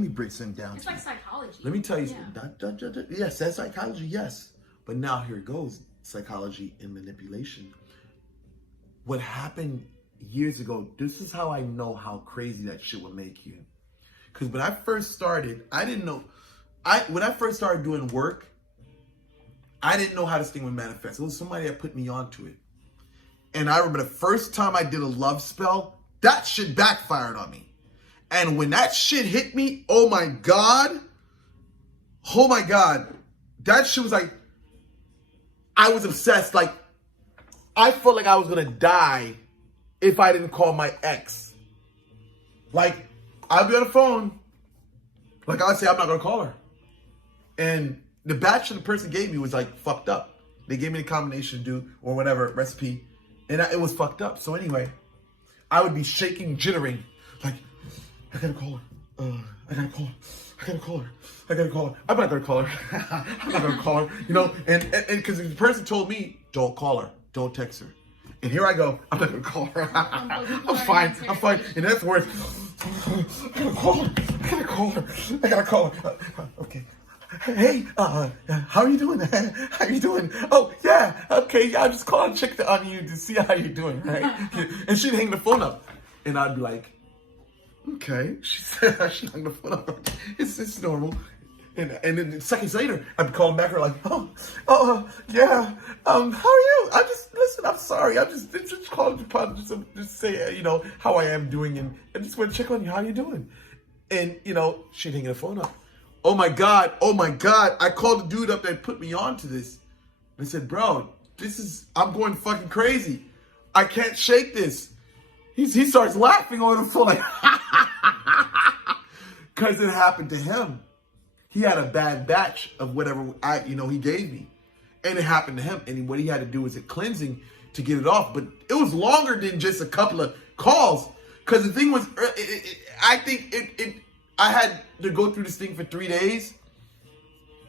me break something down. It's like psychology. Let me tell you, yes, that's psychology, yes. But now here it goes, psychology and manipulation. What happened years ago, this is how I know how crazy that shit would make you. Because when I first started, I didn't know, when I first started doing work, I didn't know how this thing would manifest. It was somebody that put me onto it. And I remember the first time I did a love spell, that shit backfired on me. And when that shit hit me, oh my God, that shit was like, I was obsessed. Like, I felt like I was gonna die if I didn't call my ex. Like, I'd be on the phone, like I'd say, I'm not gonna call her. And the batch the person gave me was like fucked up. They gave me the combination to do or whatever recipe, and it was fucked up. So anyway, I would be shaking, jittering, like, I gotta call her. I gotta call her. I'm not gonna call her. I'm not gonna call her. You know, and because the person told me, don't call her, don't text her. And here I go, I'm not gonna call her. I'm fine. And that's worse. I gotta call her. Okay. Hey, how are you doing? How you doing? Oh, yeah, okay, I just called and checked on you to see how you're doing, right? And she'd hang the phone up. And I'd be like, okay. She said, she hung the phone up. It's normal. And then seconds later, I'd be calling back her like, yeah, how are you? Listen, I'm sorry. I just called to just say, you know, how I am doing. And I just want to check on you. How you doing? And, you know, she'd hang the phone up. Oh my God. I called the dude up that put me on to this. And I said, bro, I'm going fucking crazy. I can't shake this. He starts laughing on the phone like, because it happened to him. He had a bad batch of whatever he gave me. And it happened to him. And what he had to do was a cleansing to get it off. But it was longer than just a couple of calls. Because the thing was, I had to go through this thing for 3 days.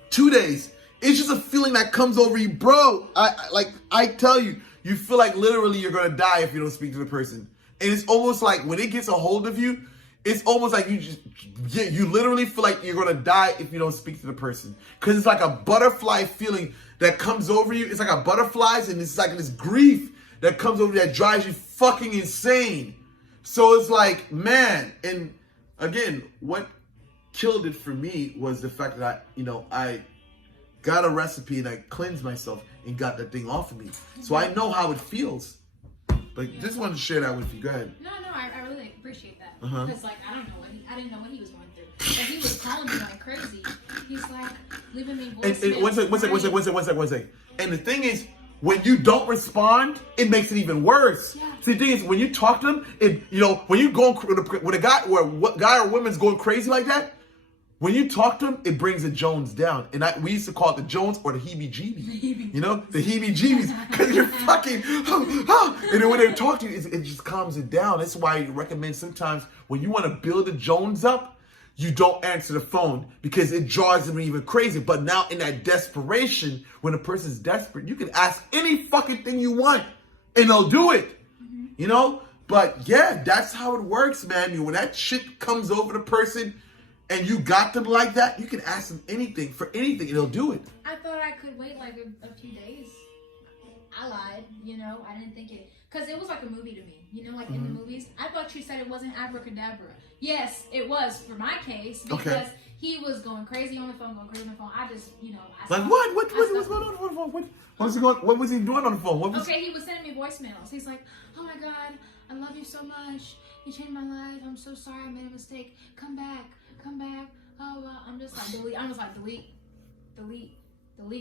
2 days. It's just a feeling that comes over you, bro. I tell you, you feel like literally you're going to die if you don't speak to the person. And it's almost like when it gets a hold of you, it's almost like you literally feel like you're going to die if you don't speak to the person. Because it's like a butterfly feeling that comes over you. It's like a butterflies, and it's like this grief that comes over you that drives you fucking insane. So it's like, man, and again, what killed it for me was the fact that I got a recipe and I cleansed myself and got that thing off of me. So I know how it feels. But just wanted to share that with you. Go ahead. No, I really appreciate that. Because I didn't know what he was going through. But he was calling me like crazy. He's like leaving me voicemails. One second. And the thing is, when you don't respond, it makes it even worse. Yeah. See, the thing is, when you talk to them, when you go when a guy or woman's going crazy like that, when you talk to them, it brings the Jones down. And we used to call it the Jones or the heebie-jeebies. The heebie-jeebies. Because you're fucking, and then when they talk to you, it just calms it down. That's why I recommend sometimes when you want to build the Jones up, you don't answer the phone because it draws them even crazy. But now in that desperation, when a person's desperate, you can ask any fucking thing you want and they'll do it. But yeah, that's how it works, man. When that shit comes over the person, and you got them like that, you can ask them anything for anything, and they'll do it. I thought I could wait like a few days. I lied, I didn't think it. Because it was like a movie to me. In the movies, I thought she said it wasn't abracadabra. Yes, it was for my case, because he was going crazy on the phone, I just, Like what? What was going on the phone? What was he doing on the phone? Okay, he was sending me voicemails. He's like, oh my God, I love you so much. You changed my life. I'm so sorry I made a mistake. Come back. Oh, well, I'm just like, delete. I was like, delete.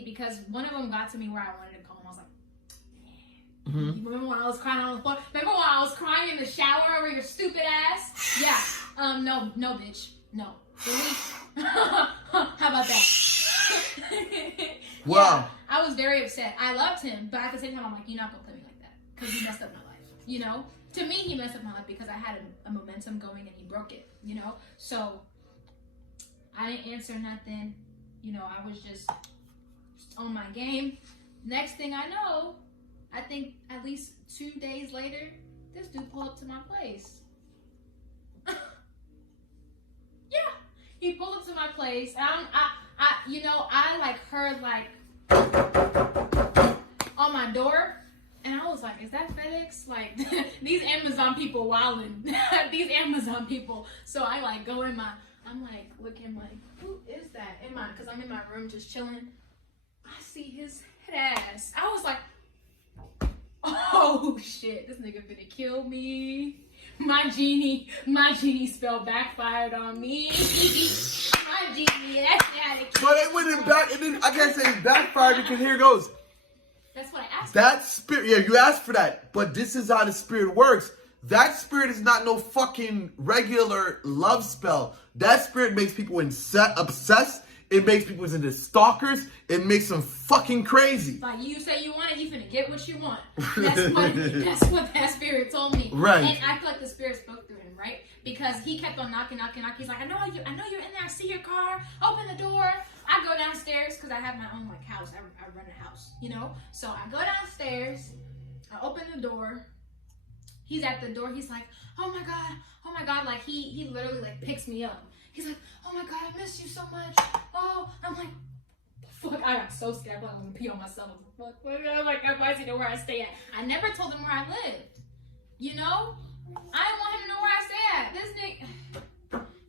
Because one of them got to me where I wanted to call him. I was like, you remember when I was crying on the phone? Remember when I was crying in the shower over your stupid ass? Yeah. No, bitch. No. Delete. How about that? Wow. Yeah, I was very upset. I loved him, but at the same time, I'm like, you're not going to play me like that. Because you messed up my life, To me, he messed up my life because I had a momentum going and he broke it, So I didn't answer nothing. I was just on my game. Next thing I know, I think at least 2 days later, this dude pulled up to my place. Yeah, he pulled up to my place. I like heard like on my door, and I was like, "Is that FedEx?" Like these Amazon people wildin'. These Amazon people. So I like go in my. I'm like looking like, who is that? Because I'm in my room just chilling. I see his head ass. I was like, oh shit, this nigga finna kill me. My genie spell backfired on me. My genie, that's not a kid. But it went in back, and then I can't say it backfired because here it goes. That's what I asked. That spirit, yeah, you asked for that, but this is how the spirit works. That spirit is not no fucking regular love spell. That spirit makes people obsessed. It makes people into stalkers. It makes them fucking crazy. Like you say you want it, you finna get what you want. That's what that spirit told me. Right. And I feel like the spirit spoke through him, right? Because he kept on knocking. He's like, I know you're in there. I see your car. Open the door. I go downstairs because I have my own like house. I run a house, you know. So I go downstairs. I open the door. He's at the door. He's like, oh my god. Like he literally like picks me up. He's like, oh my god, I miss you so much. Oh, I'm like, fuck, I got so scared. I'm gonna pee on myself. Fuck, I'm like, why does he know where I stay at? I never told him where I lived. You know? I didn't want him to know where I stay at.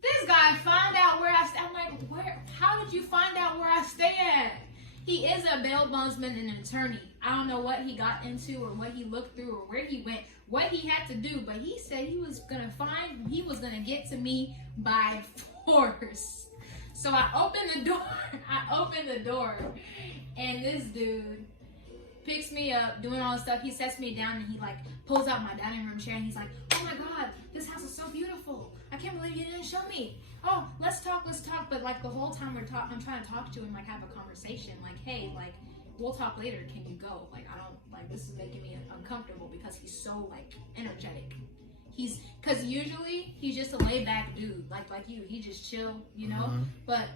This guy found out where I stay. I'm like, how did you find out where I stay at? He is a bail bondsman and an attorney. I don't know what he got into or what he looked through or where he went, what he had to do, but he said he was gonna get to me by force. So I opened the door, and this dude picks me up, doing all this stuff. He sets me down, and he like pulls out my dining room chair, and he's like, oh my god, this house is so beautiful. I can't believe you didn't show me. Oh, let's talk. But like the whole time I'm trying to talk to him, like have a conversation, like, hey, like, we'll talk later. Can you go? Like, I don't, like, this is making me uncomfortable because he's so like energetic. Because usually he's just a laid back dude, like you. He just chill, you know. Mm-hmm. But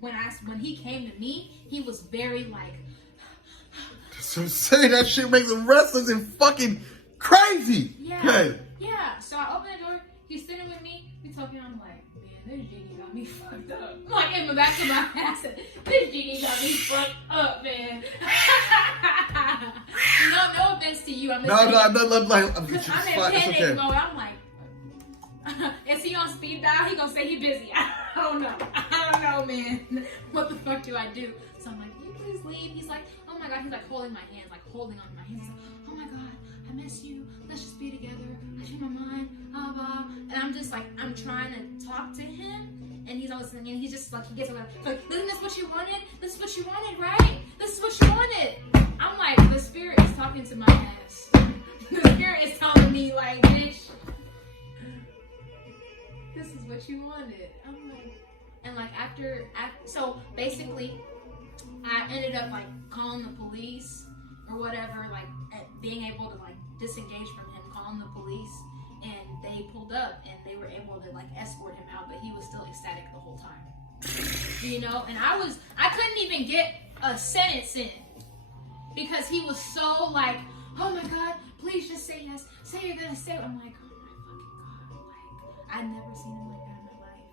when he came to me, he was very like. So I'm saying that shit makes him restless and fucking crazy. Yeah. Good. Yeah. So I open the door. He's sitting with me. We talking. I'm like, man, this genie got me fucked up. I'm like in the back of my ass. This genie got me fucked up, man. No offense to you. I'm in panic mode. I'm like, is he on speed dial? He gonna say he busy. I don't know, man. What the fuck do I do? So I'm like, can you please leave? He's like, oh my god. He's like holding my hands, like holding on to my hands. He's like, oh my god, I miss you. Let's just be together. I change my mind. Blah. And I'm just like, I'm trying to talk to him, and he's always and he's just like, he gets over like, isn't this what you wanted? This is what you wanted, right? This is what you wanted. I'm like, the spirit is talking to my ass. The spirit is telling me like, bitch, this is what you wanted. I'm like, and like after so basically, I ended up like calling the police or whatever, like being able to like disengage from him, calling the police, and they pulled up and they were able to like escort him out, but he was still ecstatic the whole time. You know, and I couldn't even get a sentence in because he was so like, oh my god, please just say yes, say you're gonna say it. I'm like, oh my fucking god, like I've never seen him like that in my life.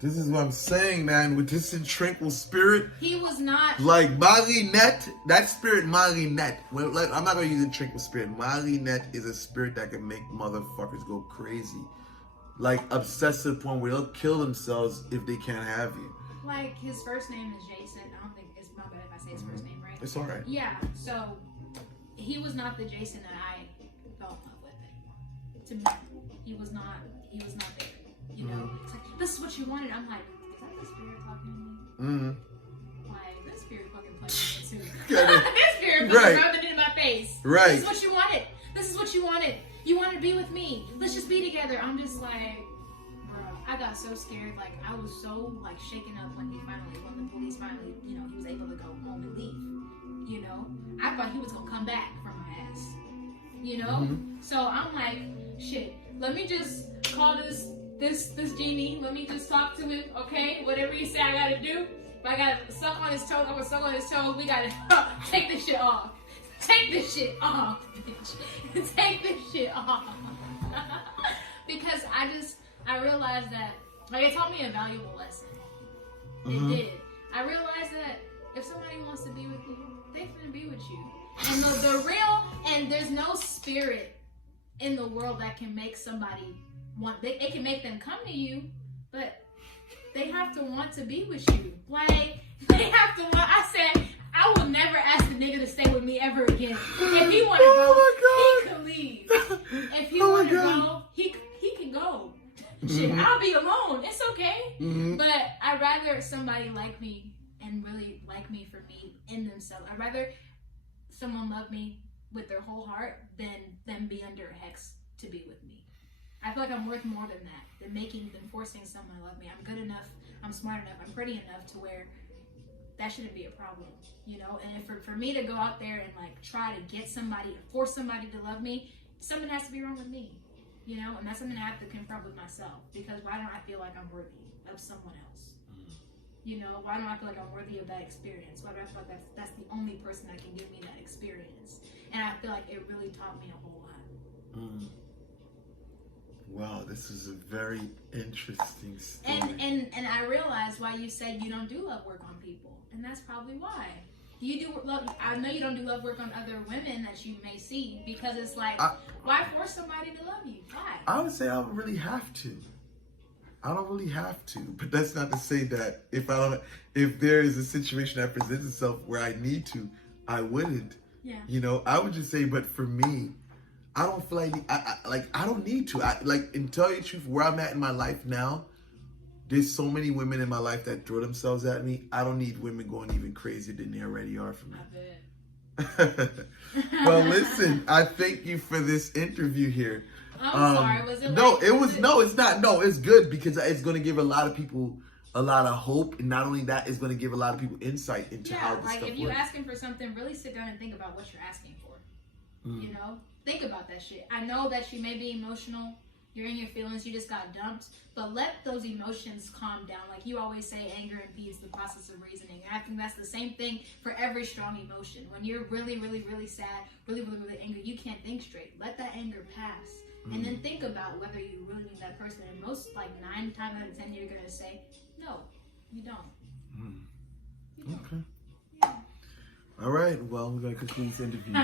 This is what I'm saying, man. With this tranquil spirit, he was not like Marinette. That spirit, Marinette. Well, like, I'm not gonna use a tranquil spirit. Marinette is a spirit that can make motherfuckers go crazy, like obsessive point where they'll kill themselves if they can't have you. Like his first name is Jason. I don't think it's my bad if I say his first name right. It's all right. Yeah. So he was not the Jason that I fell in love with anymore. To me, he was not there. You know, it's like, this is what you wanted. I'm like, is that the spirit talking to me? Mm-hmm. Like, this spirit fucking punched me too. This spirit fucking rubbed it in my face. Right. This is what you wanted. This is what you wanted. You wanted to be with me. Let's just be together. I'm just like, bro, I got so scared. Like, I was so, like, shaken up when the police finally, you know, he was able to go home and leave. You know? I thought he was going to come back from my ass. You know? Mm-hmm. So I'm like, shit, let me just call this genie, let me just talk to him, okay? Whatever you say I gotta do. If I gotta suck on his toes, I'm gonna suck on his toes. We gotta take this shit off. take this shit off, bitch. Take this shit off. Because I realized that, like, it taught me a valuable lesson. It did. I realized that if somebody wants to be with you, they're gonna be with you. And the real, and there's no spirit in the world that can make somebody want, it can make them come to you, but they have to want to be with you. Like, they have to want, I said, I will never ask the nigga to stay with me ever again. If he want to go, he can leave. If he want to go, he can go. Shit, I'll be alone. It's okay. But I'd rather somebody like me and really like me for me in themselves. I'd rather someone love me with their whole heart than them be under a hex to be with me. I feel like I'm worth more than that, than forcing someone to love me. I'm good enough, I'm smart enough, I'm pretty enough to where that shouldn't be a problem, you know? And if for me to go out there and like try to get somebody, force somebody to love me, something has to be wrong with me, you know? And that's something I have to confront with myself, because why don't I feel like I'm worthy of someone else? You know, why don't I feel like I'm worthy of that experience? Why do I feel like that's the only person that can give me that experience? And I feel like it really taught me a whole lot. Wow, this is a very interesting story. And I realized why you said you don't do love work on people, and that's probably why. You do love. I know you don't do love work on other women that you may see, because it's like, why force somebody to love you? Why? I would say I don't really have to. I don't really have to, but that's not to say that if there is a situation that presents itself where I need to, I wouldn't. Yeah. You know, I would just say, but for me, I don't feel like I don't need to. And tell you the truth, where I'm at in my life now, there's so many women in my life that throw themselves at me. I don't need women going even crazier than they already are for me. I bet. Well, listen, I thank you for this interview here. I'm sorry. Was it? No, it's not. No, it's good, because it's going to give a lot of people a lot of hope, and not only that, it's going to give a lot of people insight into how this stuff works. If you're asking for something, really sit down and think about what you're asking for. You know, think about that shit. I know that you may be emotional. You're in your feelings. You just got dumped, but let those emotions calm down. Like you always say, anger impedes the process of reasoning. And I think that's the same thing for every strong emotion. When you're really, really, really sad, really, really, really angry, you can't think straight. Let that anger pass. And then think about whether you really need that person. And most, like 9 times out of 10, you're going to say, no, you don't. You don't. Okay. Yeah. All right. Well, we're going to conclude this interview.